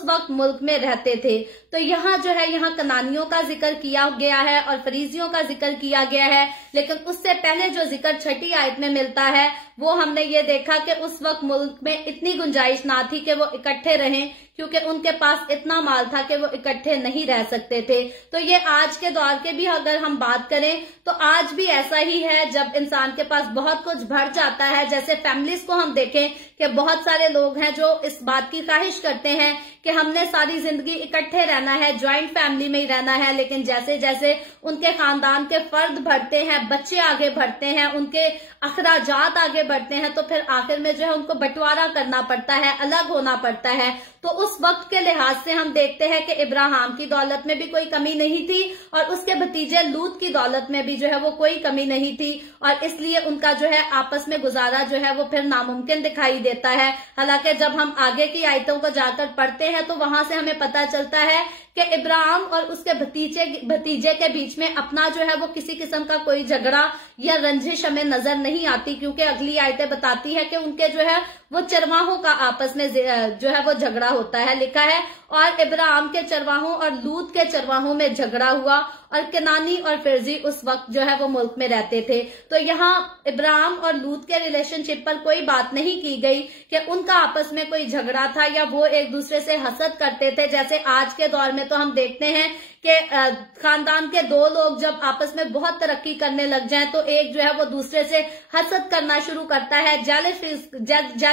वक्त मुल्क में रहते थे। तो यहाँ जो है यहाँ कनानियों का जिक्र किया गया है और फरीजियों का जिक्र किया गया है, लेकिन उससे पहले जो जिक्र 6ठी आयत में मिलता है वो हमने ये देखा कि उस वक्त मुल्क में इतनी गुंजाइश ना थी कि वो इकट्ठे रहें, क्योंकि उनके पास इतना माल था कि वो इकट्ठे नहीं रह सकते थे। तो ये आज के दौर के भी अगर हम बात करें तो आज भी ऐसा ही है, जब इंसान के पास बहुत कुछ भर जाता है, जैसे फैमिलीज को हम देखें कि बहुत सारे लोग हैं जो इस बात की ख्वाहिश करते हैं कि हमने सारी जिंदगी इकट्ठे रहना है, ज्वाइंट फैमिली में ही रहना है, लेकिन जैसे जैसे उनके खानदान के फर्द बढ़ते हैं, बच्चे आगे बढ़ते हैं, उनके अखराजात आगे बढ़ते हैं, तो फिर आखिर में जो है उनको बंटवारा करना पड़ता है, अलग होना पड़ता है। तो उस वक्त के लिहाज से हम देखते हैं कि इब्राहिम की दौलत में भी कोई कमी नहीं थी और उसके भतीजे लूत की दौलत में भी जो है वो कोई कमी नहीं थी, और इसलिए उनका जो है आपस में गुजारा जो है वो फिर नामुमकिन दिखाई देता है। हालांकि जब हम आगे की आयतों को जाकर पढ़ते हैं तो वहां से हमें पता चलता है कि इब्राहिम और उसके भतीजे के बीच में अपना जो है वो किसी किस्म का कोई झगड़ा या रंजिश हमें नजर नहीं आती, क्योंकि अगली आयतें बताती है कि उनके जो है वो चरवाहों का आपस में जो है वो झगड़ा होता है। लिखा है, और इब्राहिम के चरवाहों और लूत के चरवाहों में झगड़ा हुआ, और कनानी और फिरजी उस वक्त जो है वो मुल्क में रहते थे। तो यहाँ इब्राहिम और लूत के रिलेशनशिप पर कोई बात नहीं की गई कि उनका आपस में कोई झगड़ा था या वो एक दूसरे से हसद करते थे। जैसे आज के दौर में तो हम देखते हैं कि खानदान के दो लोग जब आपस में बहुत तरक्की करने लग जाएं तो एक जो है वो दूसरे से हसद करना शुरू करता है,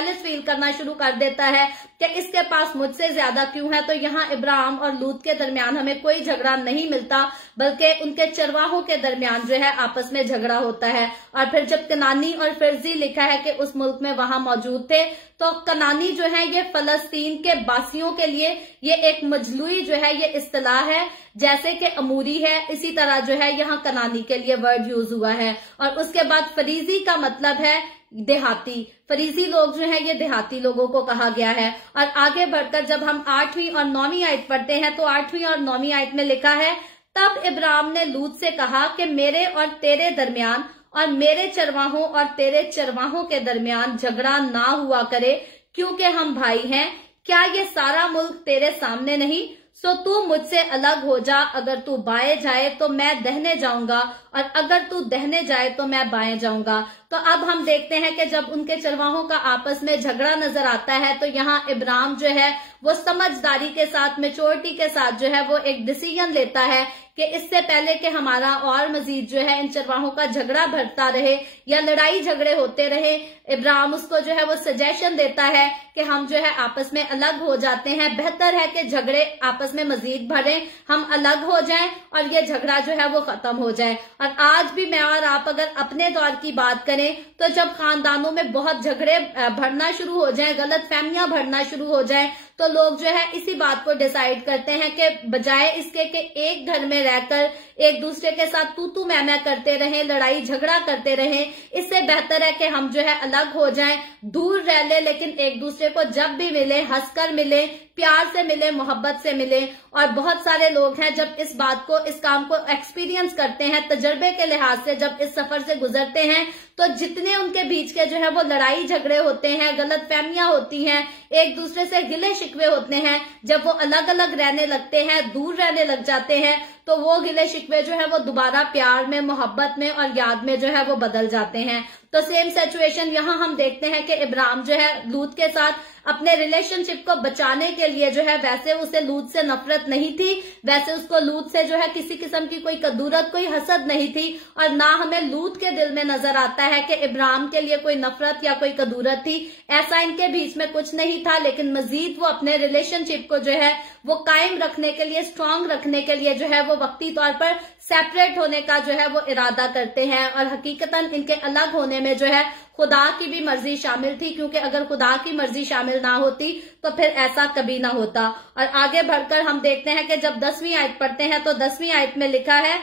जेलस फील करना शुरू कर देता है कि इसके पास मुझसे ज्यादा क्यों है। तो यहाँ इब्राहिम और लूत के दरमियान हमें कोई झगड़ा नहीं मिलता, बल्कि उनके चरवाहों के दरमियान जो है आपस में झगड़ा होता है। और फिर जब कनानी और फिरजी लिखा है कि उस मुल्क में वहां मौजूद थे, तो कनानी जो है ये फलस्तीन के बासियों के लिए ये एक मजलूई जो है ये इस्तिलाह है, जैसे कि अमूरी है, इसी तरह जो है यहाँ कनानी के लिए वर्ड यूज हुआ है। और उसके बाद फरीजी का मतलब है देहाती, फरीजी लोग जो है ये देहाती लोगों को कहा गया है। और आगे बढ़कर जब हम 8वीं और 9वीं आयत पढ़ते हैं तो 8वीं और 9वीं आयत में लिखा है, तब इब्राहिम ने लूत से कहा कि मेरे और तेरे दरमियान और मेरे चरवाहों और तेरे चरवाहों के दरमियान झगड़ा ना हुआ करे, क्योंकि हम भाई हैं। क्या ये सारा मुल्क तेरे सामने नहीं? सो तू मुझसे अलग हो जा, अगर तू बाएं जाए तो मैं दहने जाऊंगा, और अगर तू दहने जाए तो मैं बाएं जाऊंगा। तो अब हम देखते हैं कि जब उनके चरवाहों का आपस में झगड़ा नजर आता है, तो यहाँ इब्राहिम जो है वो समझदारी के साथ, मेच्योरिटी के साथ जो है वो एक डिसीजन लेता है कि इससे पहले कि हमारा और मजीद जो है इन चरवाहों का झगड़ा बढ़ता रहे या लड़ाई झगड़े होते रहे, इब्राहिम उसको जो है वो सजेशन देता है कि हम जो है आपस में अलग हो जाते हैं। बेहतर है कि झगड़े आपस में मजीद बढ़े, हम अलग हो जाएं और ये झगड़ा जो है वो खत्म हो जाए। और आज भी मैं और आप अगर अपने दौर की बात करें तो जब खानदानों में बहुत झगड़े बढ़ना शुरू हो जाएं, गलत फहमियां बढ़ना शुरू हो जाएं, तो लोग जो है इसी बात को डिसाइड करते हैं कि बजाय इसके कि एक घर में रहकर एक दूसरे के साथ तू मैं करते रहें, लड़ाई झगड़ा करते रहें, इससे बेहतर है कि हम जो है अलग हो जाएं, दूर रह ले, लेकिन एक दूसरे को जब भी मिले हंसकर मिले, प्यार से मिले, मोहब्बत से मिले। और बहुत सारे लोग हैं जब इस बात को, इस काम को एक्सपीरियंस करते हैं, तजर्बे के लिहाज से जब इस सफर से गुजरते हैं, तो जितने उनके बीच के जो है वो लड़ाई झगड़े होते हैं, गलत फहमियां होती हैं, एक दूसरे से गिले शिकवे होते हैं, जब वो अलग अलग रहने लगते हैं, दूर रहने लग जाते हैं, तो वो गिले शिकवे जो है वो दोबारा प्यार में, मोहब्बत में और याद में जो है वो बदल जाते हैं। तो सेम सिचुएशन यहाँ हम देखते हैं कि इब्राहिम जो है लूत के साथ अपने रिलेशनशिप को बचाने के लिए जो है, वैसे उसे लूत से नफरत नहीं थी, वैसे उसको लूत से जो है किसी किस्म की कोई कदूरत, कोई हसद नहीं थी, और ना हमें लूत के दिल में नजर आता है कि इब्राहिम के लिए कोई नफरत या कोई कदूरत थी। ऐसा इनके बीच में कुछ नहीं था, लेकिन मजीद वो अपने रिलेशनशिप को जो है वो कायम रखने के लिए, स्ट्रांग रखने के लिए जो है वो वक्ती तौर पर सेपरेट होने का जो है वो इरादा करते हैं। और हकीकतन इनके अलग होने में जो है खुदा की भी मर्जी शामिल थी, क्योंकि अगर खुदा की मर्जी शामिल ना होती तो फिर ऐसा कभी ना होता। और आगे बढ़कर हम देखते हैं कि जब 10वीं आयत पढ़ते हैं तो 10वीं आयत में लिखा है,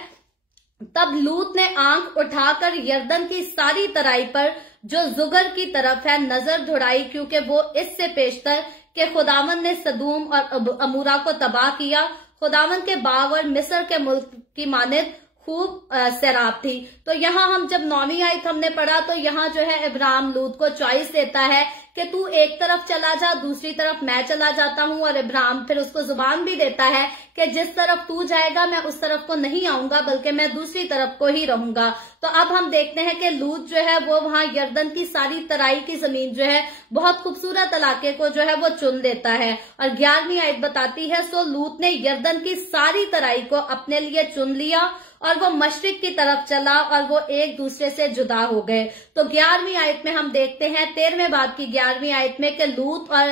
तब लूत ने आंख उठाकर यरदन की सारी तराई पर जो जुगर की तरफ है नजर दौड़ाई, क्योंकि वो इससे पेशतर कि खुदावन ने सदूम और अमूरा को तबाह किया। खुदावन के बाग और मिस्र के मुल्क की मानिद खूब सैराब थी। तो यहाँ हम जब 9वीं आयत हमने पढ़ा तो यहाँ जो है इब्राहिम लूत को चॉइस देता है कि तू एक तरफ चला जा, दूसरी तरफ मैं चला जाता हूँ, और इब्राहिम फिर उसको जुबान भी देता है कि जिस तरफ तू जाएगा मैं उस तरफ को नहीं आऊंगा, बल्कि मैं दूसरी तरफ को ही रहूंगा। तो अब हम देखते हैं कि लूत जो है वो वहां यरदन की सारी तराई की जमीन जो है बहुत खूबसूरत इलाके को जो है वो चुन लेता है। और 11वीं आयत बताती है, सो लूत ने यरदन की सारी तराई को अपने लिए चुन लिया और वो मशरिक की तरफ चला और वो एक दूसरे से जुदा हो गए। तो 11वीं आयत में हम देखते हैं 13वें बाब की 11वीं आयत में कि लूत और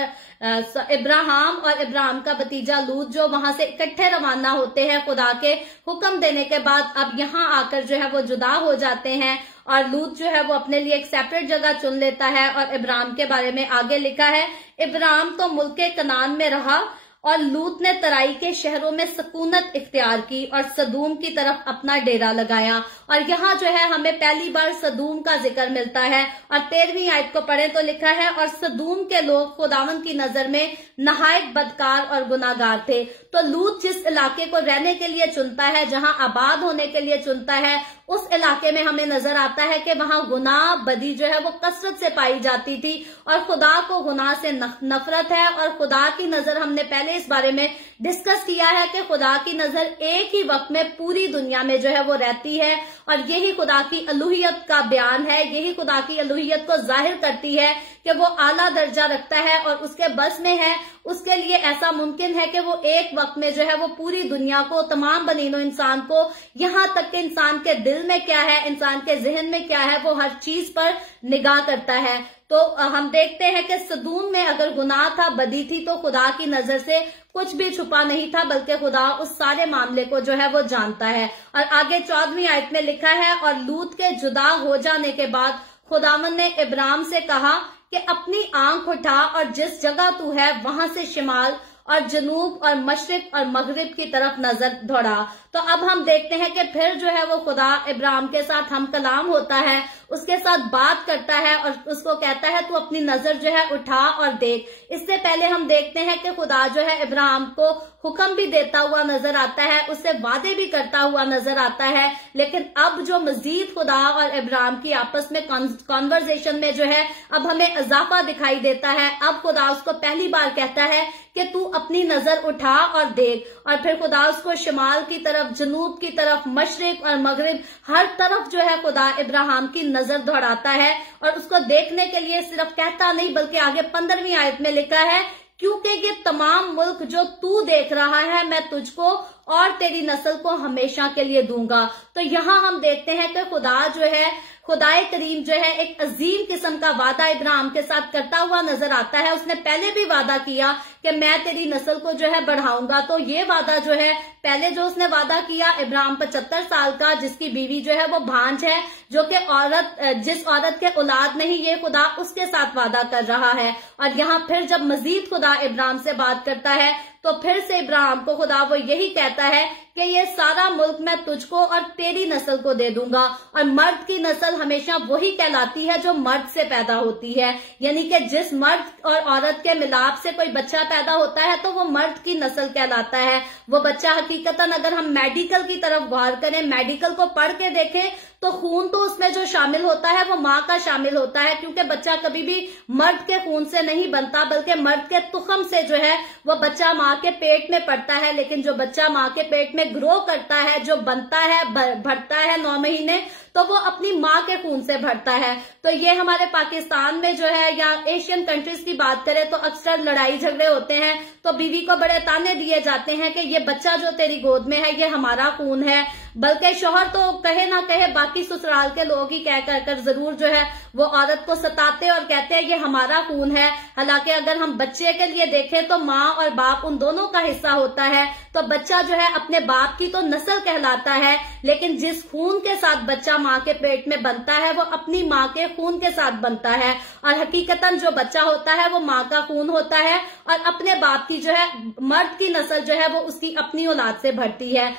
इब्राहिम और इब्राहिम का भतीजा लूत जो वहां से इकट्ठे रवाना होते हैं खुदा के हुक्म देने के बाद, अब यहाँ आकर जो है वो जुदा हो जाते हैं और लूत जो है वो अपने लिए एक सेपरेट जगह चुन लेता है। और इब्राहिम के बारे में आगे लिखा है, इब्राहिम तो मुल्के कनान में रहा और लूत ने तराई के शहरों में सकूनत इख्तियार की और सदूम की तरफ अपना डेरा लगाया। और यहाँ जो है हमें पहली बार सदूम का जिक्र मिलता है। और 13वीं आयत को पढ़े तो लिखा है, और सदूम के लोग खुदावन की नजर में नहायत बदकार और गुनाहगार थे। तो लूत जिस इलाके को रहने के लिए चुनता है, जहां आबाद होने के लिए चुनता है, उस इलाके में हमें नजर आता है कि वहां गुनाह बदी जो है वो कसरत से पाई जाती थी और खुदा को गुनाह से नफरत है। और खुदा की नजर, हमने पहले इस बारे में डिस्कस किया है कि खुदा की नजर एक ही वक्त में पूरी दुनिया में जो है वो रहती है और यही खुदा की अलूहियत का बयान है, यही खुदा की अलूहियत को जाहिर करती है कि वो आला दर्जा रखता है और उसके बस में है, उसके लिए ऐसा मुमकिन है कि वो एक वक्त में जो है वो पूरी दुनिया को, तमाम बनीनो इंसान को, यहाँ तक कि इंसान के दिल में क्या है, इंसान के जहन में क्या है, वो हर चीज पर निगाह करता है। तो हम देखते हैं कि सदूम में अगर गुनाह था, बदी थी, तो खुदा की नजर से कुछ भी छुपा नहीं था, बल्कि खुदा उस सारे मामले को जो है वो जानता है। और आगे 14वीं आयत में लिखा है, और लूत के जुदा हो जाने के बाद खुदावन ने इब्राहिम से कहा कि अपनी आंख उठा और जिस जगह तू है वहां से शिमाल और जनूब और मशरिक और मगरिब की तरफ नजर दौड़ा। तो अब हम देखते हैं कि फिर जो है वो खुदा इब्राहिम के साथ हम कलाम होता है, उसके साथ बात करता है और उसको कहता है तू अपनी नजर जो है उठा और देख। इससे पहले हम देखते हैं कि खुदा जो है इब्राहिम को हुक्म भी देता हुआ नजर आता है, उससे वादे भी करता हुआ नजर आता है, लेकिन अब जो मजीद खुदा और इब्राहिम की आपस में कॉन्वर्जेशन में जो है अब हमें इजाफा दिखाई देता है। अब खुदा उसको पहली बार कहता है कि तू अपनी नजर उठा और देख, और फिर खुदा उसको शिमाल की तरफ, जनूब की तरफ, मशरिक और मगरिब, हर तरफ जो है खुदा इब्राहिम की नजर दौड़ाता है और उसको देखने के लिए सिर्फ कहता नहीं, बल्कि आगे 15वीं आयत में लिखा है, क्योंकि ये तमाम मुल्क जो तू देख रहा है मैं तुझको और तेरी नस्ल को हमेशा के लिए दूंगा। तो यहाँ हम देखते हैं कि खुदा जो है, खुदाए करीम जो है एक अजीम किस्म का वादा इब्राहिम के साथ करता हुआ नजर आता है। उसने पहले भी वादा किया कि मैं तेरी नस्ल को जो है बढ़ाऊंगा। तो ये वादा जो है, पहले जो उसने वादा किया, इब्राहिम 75 साल का, जिसकी बीवी जो है वो भांज है, जो कि औरत, जिस औरत के औलाद नहीं, ये खुदा उसके साथ वादा कर रहा है। और यहाँ फिर जब मजीद खुदा इब्राहिम से बात करता है तो फिर से इब्राहिम को खुदा वो यही कहता है कि ये सारा मुल्क मैं तुझको और तेरी नस्ल को दे दूंगा। और मर्द की नस्ल हमेशा वही कहलाती है जो मर्द से पैदा होती है, यानी कि जिस मर्द और औरत के मिलाप से कोई बच्चा पैदा होता है तो वो मर्द की नस्ल कहलाता है। वो बच्चा हकीकतन अगर हम मेडिकल की तरफ गौर करें, मेडिकल को पढ़ के देखें, तो खून तो उसमें जो शामिल होता है वो माँ का शामिल होता है, क्योंकि बच्चा कभी भी मर्द के खून से नहीं बनता, बल्कि मर्द के तुखम से जो है वो बच्चा माँ के पेट में पड़ता है। लेकिन जो बच्चा माँ के पेट में ग्रो करता है, जो बनता है, बढ़ता है 9 महीने, तो वो अपनी माँ के खून से भरता है। तो ये हमारे पाकिस्तान में जो है, या एशियन कंट्रीज की बात करें तो अक्सर लड़ाई झगड़े होते हैं, तो बीवी को बड़े ताने दिए जाते हैं कि ये बच्चा जो तेरी गोद में है ये हमारा खून है। बल्कि शौहर तो कहे ना कहे, बाकी ससुराल के लोग ही कह कर जरूर जो है वो औरत को सताते और कहते हैं ये हमारा खून है। हालांकि अगर हम बच्चे के लिए देखें तो माँ और बाप उन दोनों का हिस्सा होता है। तो बच्चा जो है अपने बाप की तो नस्ल कहलाता है, लेकिन जिस खून के साथ बच्चा माँ के पेट में बनता है वो अपनी माँ के खून के साथ बनता है। और हकीकतन जो बच्चा होता है वो माँ का खून होता है, और अपने बाप की जो है, मर्द की नस्ल जो है वो उसकी अपनी औलाद से भरती है।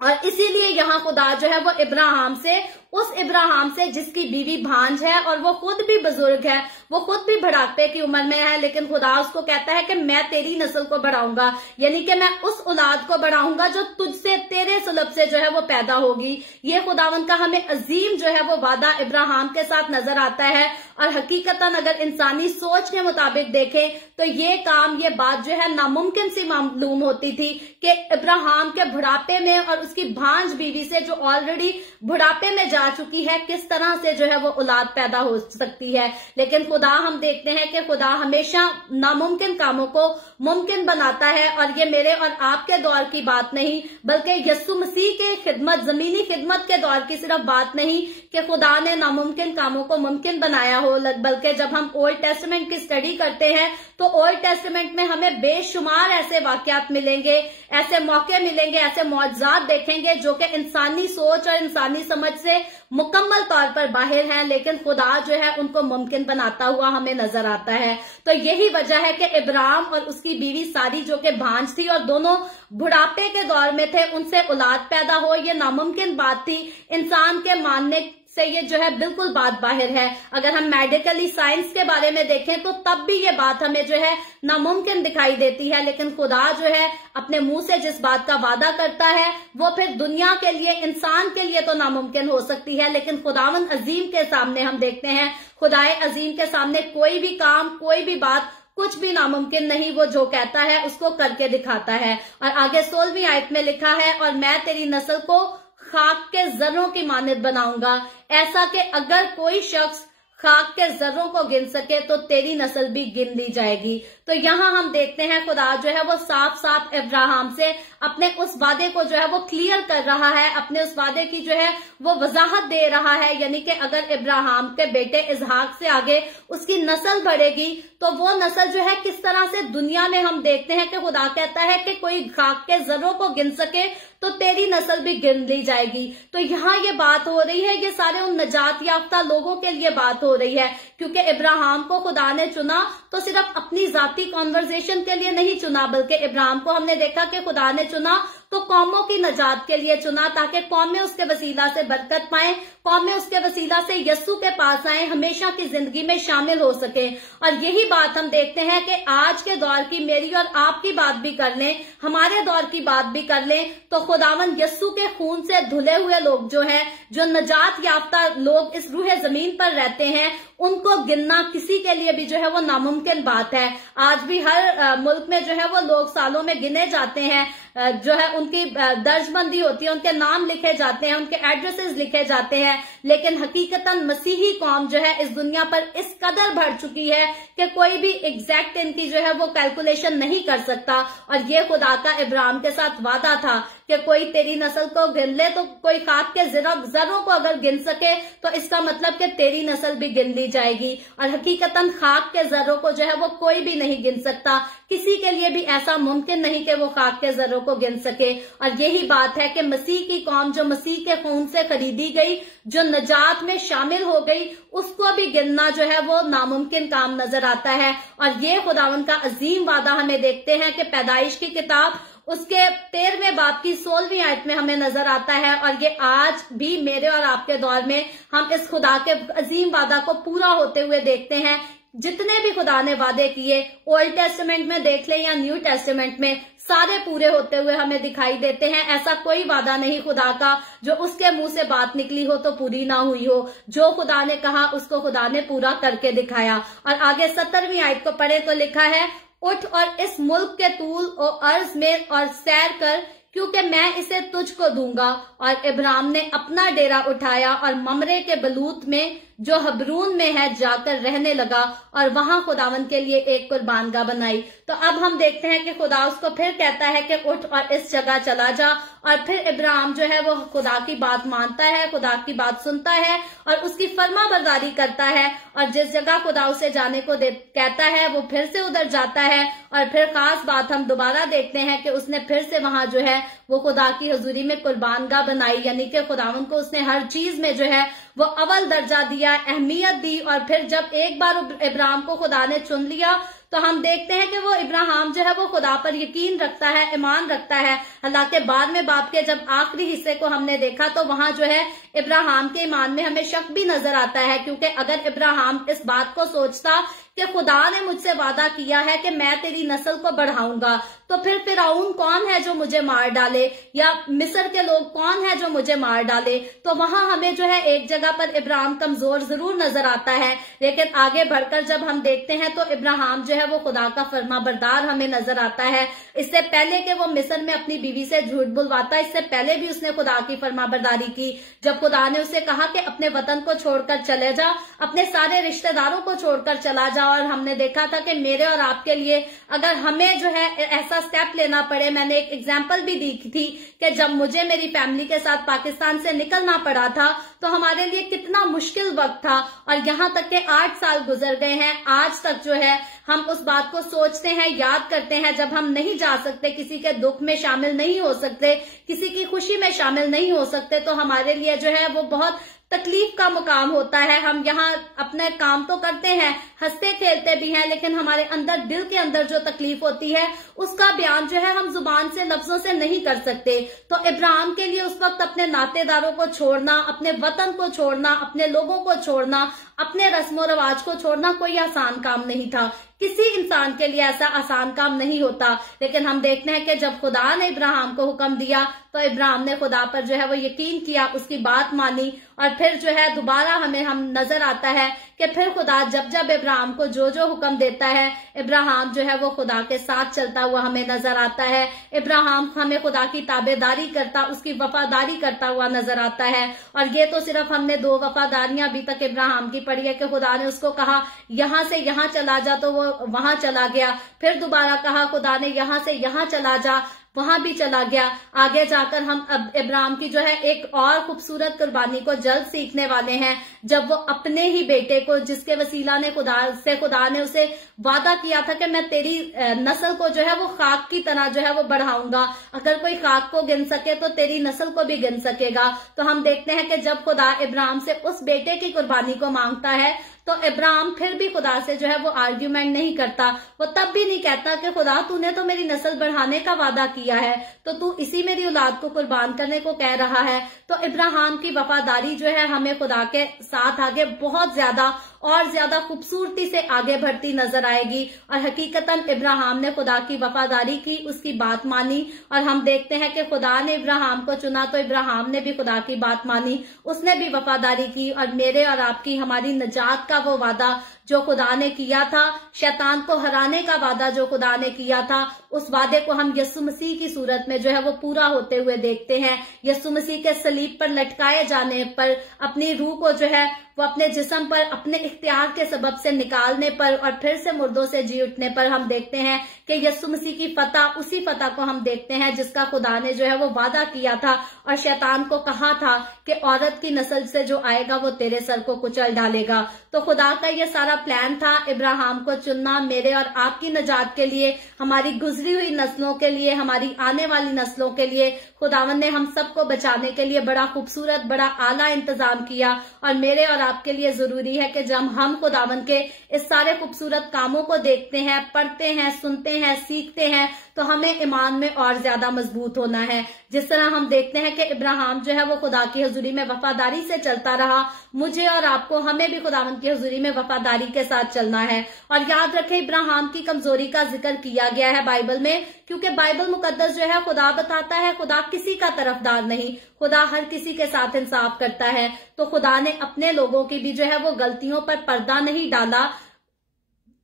और इसीलिए यहाँ खुदा जो है वो इब्राहिम से, उस इब्राहिम से जिसकी बीवी भांज है और वो खुद भी बुजुर्ग है, वो खुद भी बुढ़ापे की उम्र में है, लेकिन खुदा उसको कहता है कि मैं तेरी नस्ल को बढ़ाऊंगा, यानी कि मैं उस औलाद को बढ़ाऊंगा जो तुझसे, तेरे सुलभ से जो है वो पैदा होगी। ये खुदावन का हमें अजीम जो है वो वादा इब्राहिम के साथ नजर आता है। और हकीकतन अगर इंसानी सोच के मुताबिक देखें तो ये काम, ये बात जो है नामुमकिन सी मालूम होती थी कि इब्राहिम के बुढ़ापे में और उसकी भांज बीवी से जो ऑलरेडी बुढ़ापे में जा चुकी है, किस तरह से जो है वो औलाद पैदा हो सकती है। लेकिन खुदा, हम देखते हैं कि खुदा हमेशा नामुमकिन कामों को मुमकिन बनाता है। और ये मेरे और आपके दौर की बात नहीं, बल्कि यीशु मसीह के खिदमत, जमीनी खिदमत के दौर की सिर्फ बात नहीं कि खुदा ने नामुमकिन कामों को मुमकिन बनाया हो, बल्कि जब हम ओल्ड टेस्टामेंट की स्टडी करते हैं तो ओल्ड टेस्टामेंट में हमें बेशुमार ऐसे वाकयात मिलेंगे, ऐसे मौके मिलेंगे, ऐसे मौजज़ात देखेंगे जो कि इंसानी सोच और इंसानी समझ से मुकम्मल तौर पर बाहर हैं, लेकिन खुदा जो है उनको मुमकिन बनाता हुआ हमें नजर आता है। तो यही वजह है कि इब्राहिम और उसकी बीवी सारी, जो कि भांज थी और दोनों बुढ़ापे के दौर में थे, उनसे औलाद पैदा हो, ये नामुमकिन बात थी। इंसान के मानने से ये जो है बिल्कुल बात बाहर है। अगर हम मेडिकली साइंस के बारे में देखें तो तब भी ये बात हमें जो है नामुमकिन दिखाई देती है, लेकिन खुदा जो है अपने मुंह से जिस बात का वादा करता है वो फिर दुनिया के लिए, इंसान के लिए तो नामुमकिन हो सकती है, लेकिन खुदावन अजीम के सामने हम देखते हैं, खुदाए अजीम के सामने कोई भी काम, कोई भी बात कुछ भी नामुमकिन नहीं, वो जो कहता है उसको करके दिखाता है। और आगे 16वीं आयत में लिखा है, और मैं तेरी नस्ल को खाक के जर्रों की मानद बनाऊंगा, ऐसा कि अगर कोई शख्स खाक के जर्रों को गिन सके तो तेरी नस्ल भी गिन ली जाएगी। तो यहाँ हम देखते हैं खुदा जो है वो साफ साफ इब्राहिम से अपने उस वादे को जो है वो क्लियर कर रहा है, अपने उस वादे की जो है वो वजाहत दे रहा है। यानी कि अगर इब्राहिम के बेटे इसहाक से आगे उसकी नस्ल बढ़ेगी तो वो नस्ल जो है किस तरह से दुनिया में हम देखते हैं कि खुदा कहता है कि कोई खाक के जर्रों को गिन सके तो तेरी नस्ल भी गिन ली जाएगी। तो यहाँ ये बात हो रही है, ये सारे उन नजात याफ्ता लोगों के लिए बात हो रही है, क्योंकि इब्राहिम को खुदा ने चुना तो सिर्फ अपनी जाती कॉन्वर्जेशन के लिए नहीं चुना, बल्कि इब्राहिम को हमने देखा कि खुदा ने चुना तो कौमों की नजात के लिए चुना, ताकि कौमें उसके वसीला से बरकत पाएं, कौमें उसके वसीला से यस्सु के पास आए, हमेशा की जिंदगी में शामिल हो सके। और यही बात हम देखते हैं कि आज के दौर की मेरी और आपकी बात भी कर लें, हमारे दौर की बात भी कर लें, तो खुदावन यस्सु के खून से धुले हुए लोग जो हैं, जो नजात याफ्ता लोग इस रूहे जमीन पर रहते हैं, उनको गिनना किसी के लिए भी जो है वो नामुमकिन बात है। आज भी हर मुल्क में जो है वो लोग सालों में गिने जाते हैं, जो है उनकी दर्जबंदी होती है, उनके नाम लिखे जाते हैं, उनके एड्रेसेस लिखे जाते हैं, लेकिन हकीकतन मसीही कौम जो है इस दुनिया पर इस कदर बढ़ चुकी है कि कोई भी एग्जैक्ट इनकी जो है वो कैलकुलेशन नहीं कर सकता। और ये खुदा का इब्राहिम के साथ वादा था कि कोई तेरी नस्ल को गिन ले, तो कोई खाक के जर्रों को अगर गिन सके तो इसका मतलब कि तेरी नस्ल भी गिन ली जाएगी। और हकीकतन खाक के जर्रों को जो है वो कोई भी नहीं गिन सकता, किसी के लिए भी ऐसा मुमकिन नहीं कि वो खाक के जर्रों को गिन सके। और यही बात है कि मसीह की कौम जो मसीह के खून से खरीदी गई, जो नजात में शामिल हो गई, उसको भी गिनना जो है वो नामुमकिन काम नजर आता है। और ये खुदावन का अजीम वादा हमें देखते हैं कि पैदाइश की किताब उसके 13वें बाब की 16वीं आयत में हमें नजर आता है। और ये आज भी मेरे और आपके दौर में हम इस खुदा के अजीम वादा को पूरा होते हुए देखते हैं। जितने भी खुदा ने वादे किए, ओल्ड टेस्टामेंट में देख ले या न्यू टेस्टामेंट में, सारे पूरे होते हुए हमें दिखाई देते हैं। ऐसा कोई वादा नहीं खुदा का जो उसके मुंह से बात निकली हो तो पूरी ना हुई हो। जो खुदा ने कहा उसको खुदा ने पूरा करके दिखाया। और आगे 17वीं आयत को पढ़े तो लिखा है, उठ और इस मुल्क के तूल और अर्ज में और सैर कर, क्योंकि मैं इसे तुझको दूंगा। और इब्राहिम ने अपना डेरा उठाया और ममरे के बलूत में जो हबरून में है जाकर रहने लगा, और वहां खुदावन के लिए एक कुर्बानगाह बनाई। तो अब हम देखते हैं कि खुदा उसको फिर कहता है कि उठ और इस जगह चला जा। और फिर इब्राहिम जो है वो खुदा की बात मानता है, खुदा की बात सुनता है और उसकी फर्मा बरदारी करता है। और जिस जगह खुदा उसे जाने को कहता है वो फिर से उधर जाता है। और फिर खास बात हम दोबारा देखते हैं कि उसने फिर से वहां जो है वो खुदा की हजूरी में कुर्बानगाह बनाई, यानी कि खुदावन को उसने हर चीज में जो है वो अव्वल दर्जा दिया, अहमियत दी। और फिर जब एक बार इब्राहिम को खुदा ने चुन लिया तो हम देखते हैं कि वो इब्राहिम जो है वो खुदा पर यकीन रखता है, ईमान रखता है। हालांकि बाद में बाप के जब आखिरी हिस्से को हमने देखा तो वहां जो है इब्राहिम के ईमान में हमें शक भी नजर आता है, क्योंकि अगर इब्राहिम इस बात को सोचता कि खुदा ने मुझसे वादा किया है कि मैं तेरी नस्ल को बढ़ाऊंगा, तो फिर फिरौन कौन है जो मुझे मार डाले, या मिस्र के लोग कौन है जो मुझे मार डाले। तो वहां हमें जो है एक जगह पर इब्राहिम कमजोर जरूर नजर आता है, लेकिन आगे बढ़कर जब हम देखते हैं तो इब्राहिम जो है वो खुदा का फर्मा बरदार हमें नजर आता है। इससे पहले कि वो मिस्र में अपनी बीवी से झूठ बुलवाता, इससे पहले भी उसने खुदा की फर्मा बरदारी की। जब खुदा ने उसे कहा कि अपने वतन को छोड़कर चले जा, अपने सारे रिश्तेदारों को छोड़कर चला जा, और हमने देखा था कि मेरे और आपके लिए अगर हमें जो है ऐसा स्टेप लेना पड़े, मैंने एक एग्जांपल भी दी थी कि जब मुझे मेरी फैमिली के साथ पाकिस्तान से निकलना पड़ा था तो हमारे लिए कितना मुश्किल वक्त था। और यहाँ तक के 8 साल गुजर गए हैं, आज तक जो है हम उस बात को सोचते हैं, याद करते हैं। जब हम नहीं जा सकते, किसी के दुख में शामिल नहीं हो सकते, किसी की खुशी में शामिल नहीं हो सकते, तो हमारे लिए जो है वो बहुत तकलीफ का मुकाम होता है। हम यहाँ अपने काम तो करते हैं, हंसते खेलते भी हैं, लेकिन हमारे अंदर, दिल के अंदर जो तकलीफ होती है उसका बयान जो है हम जुबान से, लफ्जों से नहीं कर सकते। तो इब्राहिम के लिए उस वक्त अपने नातेदारों को छोड़ना, अपने वतन को छोड़ना, अपने लोगों को छोड़ना, अपने रस्मो रिवाज को छोड़ना कोई आसान काम नहीं था। किसी इंसान के लिए ऐसा आसान काम नहीं होता। लेकिन हम देखते हैं कि जब खुदा ने इब्राहिम को हुक्म दिया तो इब्राहिम ने खुदा पर जो है वो यकीन किया, उसकी बात मानी, और फिर जो है दोबारा हम नजर आता है कि फिर खुदा जब जब इब्राहिम को जो जो हुक्म देता है, इब्राहिम जो है वो खुदा के साथ चलता हुआ हमें नजर आता है। इब्राहिम हमें खुदा की ताबेदारी करता, उसकी वफादारी करता हुआ नजर आता है। और ये तो सिर्फ हमने 2 वफादारियां अभी तक इब्राहिम की पढ़ी है कि खुदा ने उसको कहा यहां से यहां चला जा, तो वो वहां चला गया। फिर दोबारा कहा खुदा ने यहां से यहां चला जा, वहां भी चला गया। आगे जाकर हम अब इब्राहिम की जो है एक और खूबसूरत कुर्बानी को जल्द सीखने वाले हैं, जब वो अपने ही बेटे को, जिसके वसीला ने खुदा ने उसे वादा किया था कि मैं तेरी नस्ल को जो है वो खाक की तरह जो है वो बढ़ाऊंगा, अगर कोई खाक को गिन सके तो तेरी नस्ल को भी गिन सकेगा। तो हम देखते हैं कि जब खुदा इब्राहिम से उस बेटे की कुर्बानी को मांगता है तो इब्राहिम फिर भी खुदा से जो है वो आर्ग्यूमेंट नहीं करता। वो तब भी नहीं कहता कि खुदा तूने तो मेरी नस्ल बढ़ाने का वादा किया है, तो तू इसी मेरी औलाद को कुर्बान करने को कह रहा है। तो इब्राहिम की वफादारी जो है हमें खुदा के साथ आगे बहुत ज्यादा और ज्यादा खूबसूरती से आगे बढ़ती नजर आएगी। और हकीकतन इब्राहिम ने खुदा की वफादारी की, उसकी बात मानी, और हम देखते हैं कि खुदा ने इब्राहिम को चुना तो इब्राहिम ने भी खुदा की बात मानी, उसने भी वफादारी की। और मेरे और आपकी, हमारी निजात का वो वादा जो खुदा ने किया था, शैतान को हराने का वादा जो खुदा ने किया था, उस वादे को हम यीशु मसीह की सूरत में जो है वो पूरा होते हुए देखते हैं। यीशु मसीह के सलीब पर लटकाए जाने पर, अपनी रूह को जो है वो अपने जिस्म पर अपने इख्तियार के सबब से निकालने पर और फिर से मुर्दों से जी उठने पर हम देखते हैं कि यीशु मसीह की फतह, उसी फतह को हम देखते हैं जिसका खुदा ने जो है वो वादा किया था और शैतान को कहा था कि औरत की नस्ल से जो आएगा वो तेरे सर को कुचल डालेगा। तो खुदा का ये सारा प्लान था इब्राहिम को चुनना, मेरे और आपकी निजात के लिए, हमारी गुजरी हुई नस्लों के लिए, हमारी आने वाली नस्लों के लिए। खुदावन ने हम सबको बचाने के लिए बड़ा खूबसूरत, बड़ा आला इंतजाम किया। और मेरे और आपके लिए जरूरी है कि जब हम खुदावन के इस सारे खूबसूरत कामों को देखते हैं, पढ़ते हैं, सुनते हैं, सीखते हैं, तो हमें ईमान में और ज्यादा मजबूत होना है। जिस तरह हम देखते हैं कि इब्राहिम जो है वो खुदा की हजूरी में वफादारी से चलता रहा, मुझे और आपको, हमें भी खुदावन की हजूरी में वफादारी के साथ चलना है। और याद रखें, इब्राहिम की कमजोरी का जिक्र किया गया है बाइबल में, क्योंकि बाइबल मुकद्दस जो है खुदा बताता है खुदा किसी का तरफदार नहीं, खुदा हर किसी के साथ इंसाफ करता है। तो खुदा ने अपने लोगों की भी जो है वो गलतियों पर पर्दा नहीं डाला,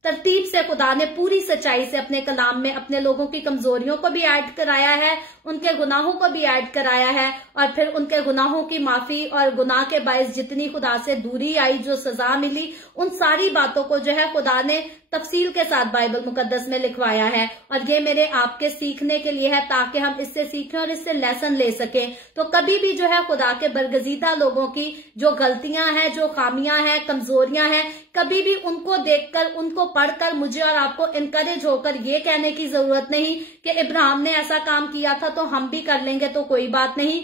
तरतीब से खुदा ने पूरी सच्चाई से अपने कलाम में अपने लोगों की कमजोरियों को भी ऐड कराया है, उनके गुनाहों को भी ऐड कराया है, और फिर उनके गुनाहों की माफी और गुनाह के बायस जितनी खुदा से दूरी आई, जो सजा मिली, उन सारी बातों को जो है खुदा ने तफसील के साथ बाइबल मुकद्दस में लिखवाया है। और ये मेरे आपके सीखने के लिए है, ताकि हम इससे सीखें और इससे लेसन ले सकें। तो कभी भी जो है खुदा के बरगजीदा लोगों की जो गलतियां हैं, जो खामियां हैं, कमजोरियां हैं, कभी भी उनको देखकर, उनको पढ़कर मुझे और आपको इनकरेज होकर ये कहने की जरूरत नहीं कि इब्राहिम ने ऐसा काम किया था तो हम भी कर लेंगे तो कोई बात नहीं।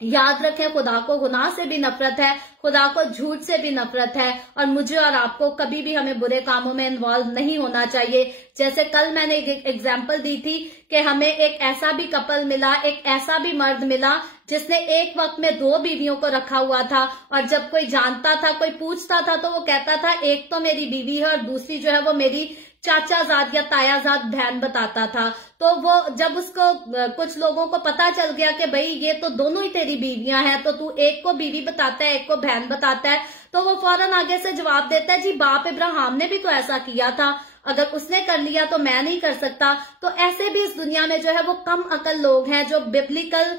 याद रखें, खुदा को गुनाह से भी नफरत है, खुदा को झूठ से भी नफरत है, और मुझे और आपको कभी भी हमें बुरे कामों में इन्वॉल्व नहीं होना चाहिए। जैसे कल मैंने एक एग्जाम्पल दी थी कि हमें एक ऐसा भी कपल मिला, एक ऐसा भी मर्द मिला जिसने एक वक्त में 2 बीवियों को रखा हुआ था, और जब कोई जानता था, कोई पूछता था, तो वो कहता था एक तो मेरी बीवी है और दूसरी जो है वो मेरी चाचाजाद या तायाजाद बहन बताता था। तो वो जब उसको कुछ लोगों को पता चल गया कि भाई ये तो दोनों ही तेरी बीवियां हैं, तो तू एक को बीवी बताता है, एक को बहन बताता है, तो वो फौरन आगे से जवाब देता है, जी बाप इब्राहिम ने भी तो ऐसा किया था, अगर उसने कर लिया तो मैं नहीं कर सकता। तो ऐसे भी इस दुनिया में जो है वो कम अकल लोग हैं जो बिब्लिकल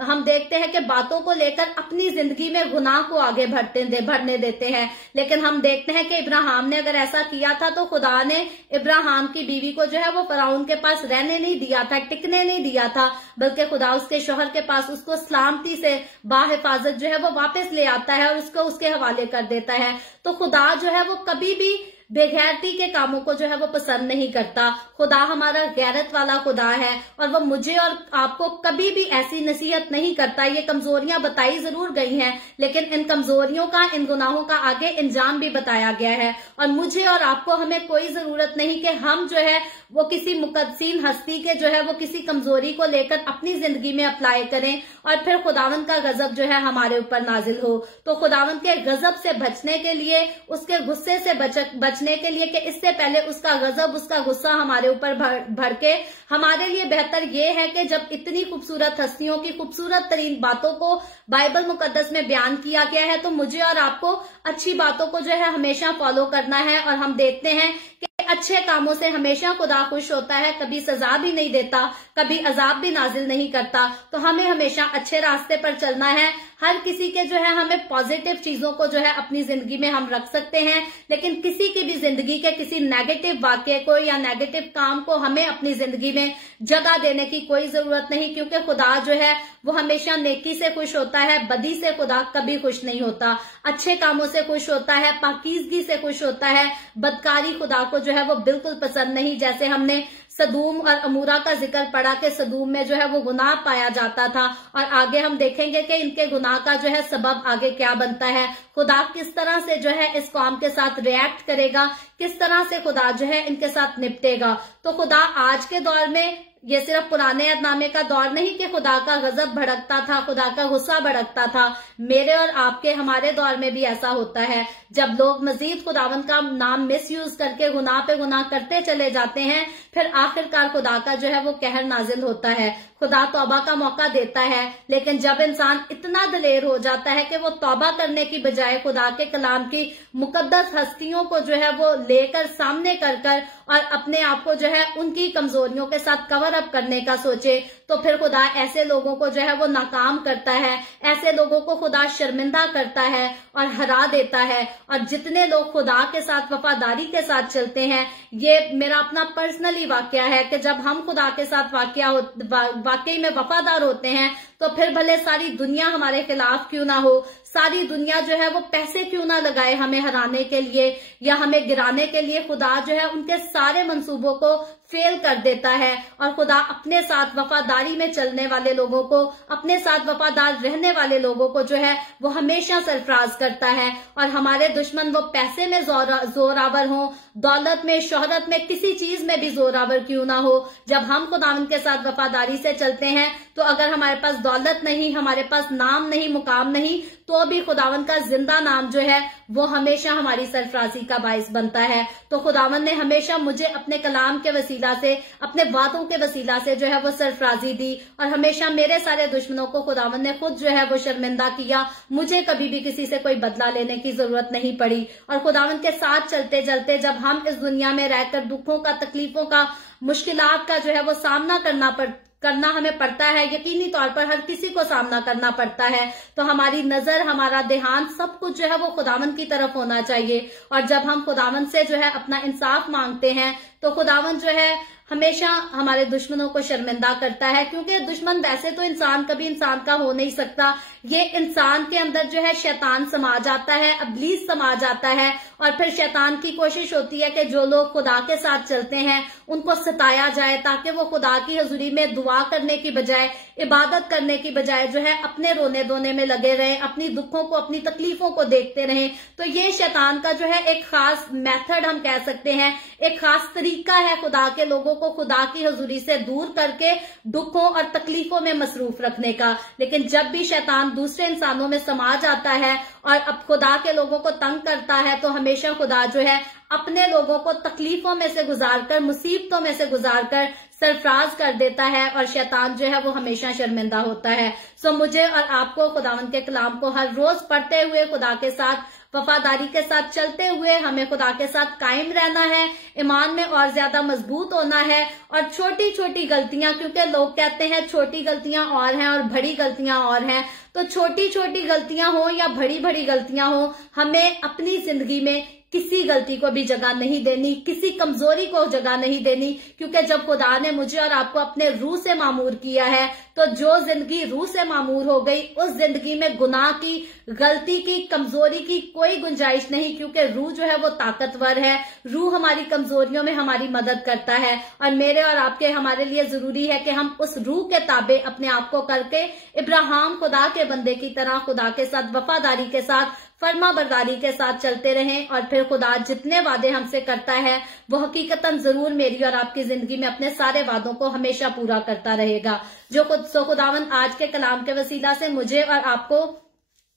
हम देखते हैं कि बातों को लेकर अपनी जिंदगी में गुनाह को आगे बढ़ने देते हैं। लेकिन हम देखते हैं कि इब्राहिम ने अगर ऐसा किया था तो खुदा ने इब्राहिम की बीवी को जो है वो फराउन के पास रहने नहीं दिया था, टिकने नहीं दिया था, बल्कि खुदा उसके शौहर के पास उसको सलामती से बाहिफाजत जो है वो वापस ले आता है और उसको उसके हवाले कर देता है। तो खुदा जो है वो कभी भी बेगैरती के कामों को जो है वो पसंद नहीं करता। खुदा हमारा गैरत वाला खुदा है और वो मुझे और आपको कभी भी ऐसी नसीहत नहीं करता। ये कमजोरियां बताई जरूर गई हैं, लेकिन इन कमजोरियों का, इन गुनाहों का आगे इंजाम भी बताया गया है। और मुझे और आपको, हमें कोई जरूरत नहीं कि हम जो है वो किसी मुकद्दसीन हस्ती के जो है वो किसी कमजोरी को लेकर अपनी जिंदगी में अप्लाई करें और फिर खुदावन का गजब जो है हमारे ऊपर नाजिल हो। तो खुदावन के गजब से बचने के लिए, उसके गुस्से से बच बचने के लिए कि इससे पहले उसका गजब, उसका गुस्सा हमारे ऊपर भड़के, हमारे लिए बेहतर ये है कि जब इतनी खूबसूरत हस्तियों की खूबसूरत तरीन बातों को बाइबल मुकद्दस में बयान किया गया है, तो मुझे और आपको अच्छी बातों को जो है हमेशा फॉलो करना है। और हम देखते हैं कि अच्छे कामों से हमेशा खुदा खुश होता है, कभी सजा भी नहीं देता, कभी अजाब भी नाजिल नहीं करता। तो हमें हमेशा अच्छे रास्ते पर चलना है। हर किसी के जो है हमें पॉजिटिव चीजों को जो है अपनी जिंदगी में हम रख सकते हैं, लेकिन किसी की भी जिंदगी के किसी नेगेटिव वाक्य को या नेगेटिव काम को हमें अपनी जिंदगी में जगह देने की कोई जरूरत नहीं, क्योंकि खुदा जो है वो हमेशा नेकी से खुश होता है, बदी से खुदा कभी खुश नहीं होता, अच्छे कामों से खुश होता है, पाकीज़गी से खुश होता है। बदकारी खुदा को जो है वो बिल्कुल पसंद नहीं। जैसे हमने सदूम और अमूरा का जिक्र पढ़ा कि सदूम में जो है वो गुनाह पाया जाता था, और आगे हम देखेंगे कि इनके गुनाह का जो है सबब आगे क्या बनता है, खुदा किस तरह से जो है इस कौम के साथ रिएक्ट करेगा, किस तरह से खुदा जो है इनके साथ निपटेगा। तो खुदा आज के दौर में, ये सिर्फ पुराने अहदनामे का दौर नहीं कि खुदा का गजब भड़कता था, खुदा का गुस्सा भड़कता था, मेरे और आपके हमारे दौर में भी ऐसा होता है। जब लोग मजीद खुदावंद का नाम मिसयूज करके गुनाह पे गुनाह करते चले जाते हैं, फिर आखिरकार खुदा का जो है वो कहर नाजिल होता है। खुदा तौबा का मौका देता है, लेकिन जब इंसान इतना दलेर हो जाता है कि वो तौबा करने की बजाय खुदा के कलाम की मुकद्दस हस्तियों को जो है वो लेकर सामने कर और अपने आप को जो है उनकी कमजोरियों के साथ कवर अप करने का सोचे, तो फिर खुदा ऐसे लोगों को जो है वो नाकाम करता है, ऐसे लोगों को खुदा शर्मिंदा करता है और हरा देता है। और जितने लोग खुदा के साथ वफादारी के साथ चलते हैं, ये मेरा अपना पर्सनली वाकया है कि जब हम खुदा के साथ वाकई में वफादार होते हैं, तो फिर भले सारी दुनिया हमारे खिलाफ क्यों ना हो, सारी दुनिया जो है वो पैसे क्यों ना लगाए हमें हराने के लिए या हमें गिराने के लिए, खुदा जो है उनके सारे मंसूबों को फेल कर देता है। और खुदा अपने साथ वफादारी में चलने वाले लोगों को, अपने साथ वफादार रहने वाले लोगों को जो है वो हमेशा सरफराज करता है। और हमारे दुश्मन वो पैसे में जोरावर हो, दौलत में, शोहरत में, किसी चीज में भी जोरावर क्यों ना हो, जब हम खुदावंद के साथ वफादारी से चलते हैं, तो अगर हमारे पास दौलत नहीं, हमारे पास नाम नहीं, मुकाम नहीं, तो भी खुदावंद का जिंदा नाम जो है वो हमेशा हमारी सरफराजी का बाइस बनता है। तो खुदावंद ने हमेशा मुझे अपने कलाम के वसीला से, अपने वादों के वसीला से जो है वो सरफराजी दी, और हमेशा मेरे सारे दुश्मनों को खुदावंद ने खुद जो है वो शर्मिंदा किया। मुझे कभी भी किसी से कोई बदला लेने की जरूरत नहीं पड़ी। और खुदावंद के साथ चलते चलते जब हम इस दुनिया में रहकर दुखों का, तकलीफों का, मुश्किलात का जो है वो सामना करना हमें पड़ता है, यकीनी तौर पर हर किसी को सामना करना पड़ता है, तो हमारी नजर, हमारा ध्यान, सब कुछ जो है वो खुदावंद की तरफ होना चाहिए। और जब हम खुदावंद से जो है अपना इंसाफ मांगते हैं, तो खुदावंद जो है हमेशा हमारे दुश्मनों को शर्मिंदा करता है, क्योंकि दुश्मन वैसे तो इंसान कभी इंसान का हो नहीं सकता, ये इंसान के अंदर जो है शैतान समा जाता है, इब्लीस समा जाता है, और फिर शैतान की कोशिश होती है कि जो लोग खुदा के साथ चलते हैं उनको सताया जाए, ताकि वो खुदा की हजूरी में दुआ करने की बजाय, इबादत करने की बजाय जो है अपने रोने धोने में लगे रहें, अपनी दुखों को, अपनी तकलीफों को देखते रहें। तो ये शैतान का जो है एक खास मेथड हम कह सकते हैं, एक खास तरीका है खुदा के लोगों को खुदा की हजूरी से दूर करके दुखों और तकलीफों में मसरूफ रखने का। लेकिन जब भी शैतान दूसरे इंसानों में समा जाता है और अब खुदा के लोगों को तंग करता है, तो हमेशा खुदा जो है अपने लोगों को तकलीफों में से गुजारकर, मुसीबतों में से गुजारकर सरफराज कर देता है, और शैतान जो है वो हमेशा शर्मिंदा होता है। सो मुझे और आपको खुदावंद के कलाम को हर रोज पढ़ते हुए, खुदा के साथ वफादारी के साथ चलते हुए हमें खुदा के साथ कायम रहना है, ईमान में और ज्यादा मजबूत होना है। और छोटी छोटी गलतियां, क्योंकि लोग कहते हैं छोटी गलतियां और हैं और बड़ी गलतियां और हैं, तो छोटी छोटी गलतियां हो या बड़ी बड़ी गलतियां हो, हमें अपनी जिंदगी में किसी गलती को भी जगह नहीं देनी, किसी कमजोरी को जगह नहीं देनी, क्योंकि जब खुदा ने मुझे और आपको अपने रूह से मामूर किया है, तो जो जिंदगी रूह से मामूर हो गई, उस जिंदगी में गुनाह की, गलती की, कमजोरी की कोई गुंजाइश नहीं, क्योंकि रूह जो है वो ताकतवर है, रूह हमारी कमजोरियों में हमारी मदद करता है। और मेरे और आपके, हमारे लिए जरूरी है कि हम उस रूह के ताबे अपने आप को करके इब्राहिम खुदा के बंदे की तरह खुदा के साथ वफादारी के साथ, फर्मा बरदारी के साथ चलते रहें, और फिर खुदा जितने वादे हमसे करता है वो हकीकतन जरूर मेरी और आपकी जिंदगी में अपने सारे वादों को हमेशा पूरा करता रहेगा। जो खुदावंद आज के कलाम के वसीला से मुझे और आपको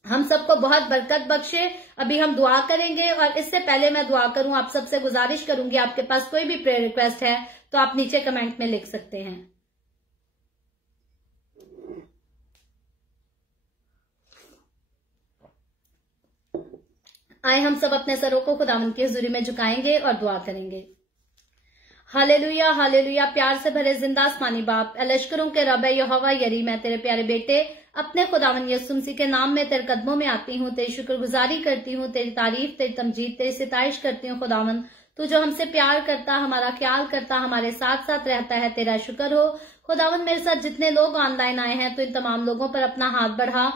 हम सबको बहुत बरकत बख्शे। अभी हम दुआ करेंगे और इससे पहले मैं दुआ करूं, आप सबसे गुजारिश करूंगी, आपके पास कोई भी प्रेयर रिक्वेस्ट है तो आप नीचे कमेंट में लिख सकते हैं। आए हम सब अपने सरों को खुदावंद की हुजूरी में झुकाएंगे और दुआ करेंगे। Hallelujah hallelujah. प्यार से भरे जिंदा आसमानी बाप, लश्करों के रब यहोवा यरी, मैं तेरे प्यारे बेटे अपने खुदावन यीशु मसीह के नाम में तेरे कदमों में आती हूँ, तेरी शुक्रगुजारी करती हूँ, तेरी तारीफ, तेरी तमजीद, तेरी सिताइश करती हूँ। खुदावन तू जो हमसे प्यार करता, हमारा ख्याल करता, हमारे साथ साथ रहता है, तेरा शुक्र हो। खुदावन मेरे साथ जितने लोग ऑनलाइन आए हैं तो इन तमाम लोगों पर अपना हाथ बढ़ा,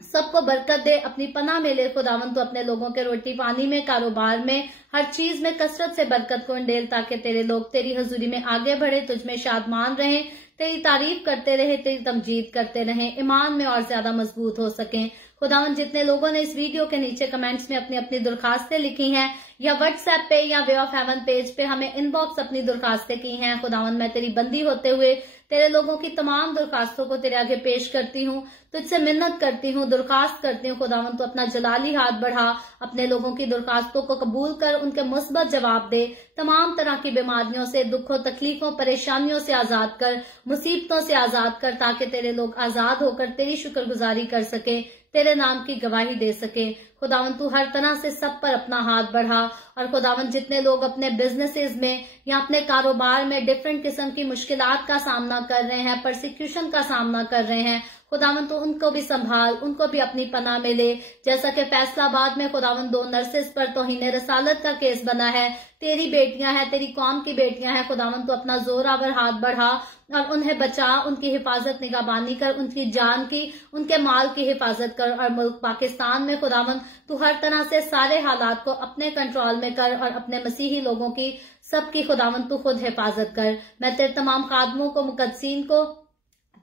सबको बरकत दे, अपनी पनाह में ले। खुदावन तो अपने लोगों के रोटी पानी में, कारोबार में, हर चीज में कसरत से बरकत को अंडेल, ताकि तेरे लोग तेरी हजूरी में आगे बढ़े, तुझमें शादमान रहे, तेरी तारीफ करते रहे, तेरी तमजीद करते रहे, ईमान में और ज्यादा मजबूत हो सकें। खुदावन जितने लोगों ने इस वीडियो के नीचे कमेंट्स में अपनी अपनी दरखास्तें लिखी हैं या व्हाट्सएप पे या वे ऑफ हेवन पेज पे हमें इनबॉक्स अपनी दरखास्तें की हैं, खुदावन मैं तेरी बंदी होते हुए तेरे लोगों की तमाम दरखास्तों को तेरे आगे पेश करती हूँ, तुझसे मिन्नत करती हूँ, दरखास्त करती हूँ। खुदावन तो अपना जलाली हाथ बढ़ा, अपने लोगों की दरखास्तों को कबूल कर, उनके मुस्बत जवाब दे, तमाम तरह की बीमारियों से, दुखों, तकलीफों, परेशानियों से आजाद कर, मुसीबतों से आजाद कर, ताकि तेरे लोग आजाद होकर तेरी शुक्रगुजारी कर सके, तेरे नाम की गवाही दे सके। खुदावन तू हर तरह से सब पर अपना हाथ बढ़ा। और खुदावन जितने लोग अपने बिजनेसेस में या अपने कारोबार में डिफरेंट किस्म की मुश्किलात का सामना कर रहे हैं, परसिक्यूशन का सामना कर रहे हैं, खुदावन तो उनको भी संभाल, उनको भी अपनी पनाह में ले। जैसा कि फैसलाबाद में खुदावन 2 नर्सेस पर तौहीन रसालत का केस बना है, तेरी बेटियां हैं, तेरी कौम की बेटियां हैं, खुदावन तो अपना जोरावर हाथ बढ़ा और उन्हें बचा, उनकी हिफाजत निगाहबानी कर, उनकी जान की, उनके माल की हिफाजत कर। और मुल्क पाकिस्तान में खुदावन तू हर तरह से सारे हालात को अपने कंट्रोल में कर और अपने मसीही लोगों की सबकी खुदावन तू खुद हिफाजत कर। मैं तेरे तमाम खादमों को, मुकद्दसीन को,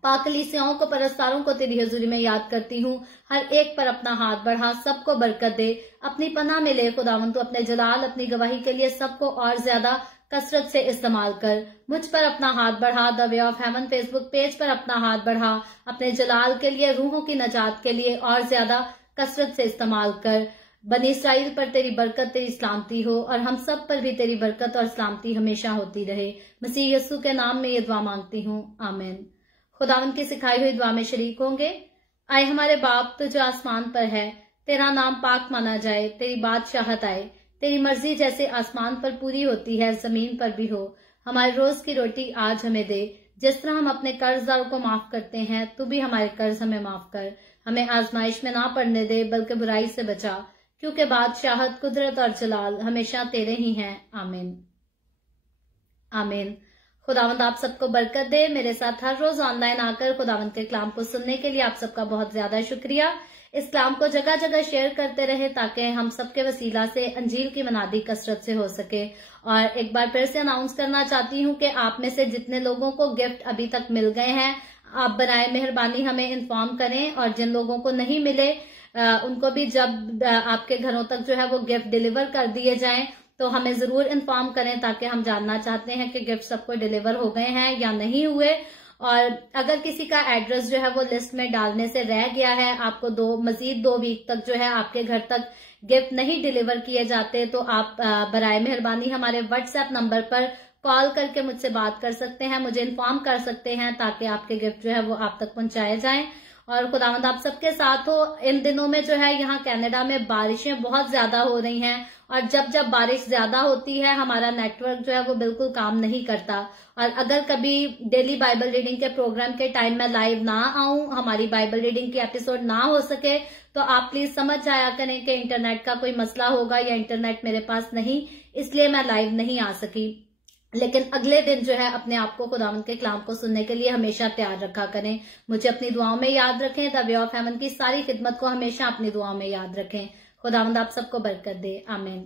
पाकलीसियाओं को, परस्तारों को तेरी हजूरी में याद करती हूँ। हर एक पर अपना हाथ बढ़ा, सबको बरकत दे, अपनी पनाह में ले। खुदावन तू अपने जलाल, अपनी गवाही के लिए सबको और ज्यादा कसरत से इस्तेमाल कर। मुझ पर अपना हाथ बढ़ा, the way of haven Facebook page पर अपना हाथ बढ़ा, अपने जलाल के लिए, रूहों की नजात के लिए और ज्यादा कसरत से इस्तेमाल कर। बनी इसराइल पर तेरी बरकत, तेरी सलामती हो और हम सब पर भी तेरी बरकत और सलामती हमेशा होती रहे। मसीह यीशु के नाम में ये दुआ मांगती हूँ, आमीन। खुदावन की सिखाई हुई दुआ में शरीक होंगे। आए हमारे बाप तू जो आसमान पर है, तेरा नाम पाक माना जाए, तेरी बादशाहत आए, तेरी मर्जी जैसे आसमान पर पूरी होती है जमीन पर भी हो। हमारे रोज की रोटी आज हमें दे, जिस तरह हम अपने कर्जदारों को माफ करते हैं, तू भी हमारे कर्ज हमें माफ कर। हमें आजमाइश में ना पड़ने दे, बल्कि बुराई से बचा, क्योंकि बादशाहत, कुदरत और जलाल हमेशा तेरे ही हैं, आमीन आमीन। खुदावंद आप सबको बरकत दे। मेरे साथ हर रोज ऑनलाइन आकर खुदावंद के कलाम को सुनने के लिए आप सबका बहुत ज्यादा शुक्रिया। इस कलाम को जगह जगह शेयर करते रहे, ताकि हम सबके वसीला से अंजील की मनादी कसरत से हो सके। और एक बार फिर से अनाउंस करना चाहती हूँ कि आप में से जितने लोगों को गिफ्ट अभी तक मिल गए हैं, आप बनाए मेहरबानी हमें इन्फॉर्म करें, और जिन लोगों को नहीं मिले उनको भी जब आपके घरों तक जो है वो गिफ्ट डिलीवर कर दिए जाएं तो हमें जरूर इन्फॉर्म करें, ताकि हम जानना चाहते हैं कि गिफ्ट सबको डिलीवर हो गए हैं या नहीं हुए। और अगर किसी का एड्रेस जो है वो लिस्ट में डालने से रह गया है, आपको मजीद 2 वीक तक जो है आपके घर तक गिफ्ट नहीं डिलीवर किए जाते, तो आप बराए मेहरबानी हमारे व्हाट्सएप नंबर पर कॉल करके मुझसे बात कर सकते हैं, मुझे इन्फॉर्म कर सकते हैं, ताकि आपके गिफ्ट जो है वो आप तक पहुंचाए जाएं। और खुदावंद आप सबके साथ हो। इन दिनों में जो है यहाँ कनाडा में बारिशें बहुत ज्यादा हो रही हैं, और जब बारिश ज्यादा होती है हमारा नेटवर्क जो है वो बिल्कुल काम नहीं करता। और अगर कभी डेली बाइबल रीडिंग के प्रोग्राम के टाइम में लाइव ना आऊं, हमारी बाइबल रीडिंग की एपिसोड ना हो सके, तो आप प्लीज समझ जाया करें कि इंटरनेट का कोई मसला होगा या इंटरनेट मेरे पास नहीं, इसलिए मैं लाइव नहीं आ सकी। लेकिन अगले दिन जो है अपने आप को खुदावंद के कलाम को सुनने के लिए हमेशा तैयार रखा करें। मुझे अपनी दुआओं में याद रखें। द वे ऑफ हेवन की सारी खिदमत को हमेशा अपनी दुआओं में याद रखें। खुदावंद आप सबको बरकत दे, आमीन।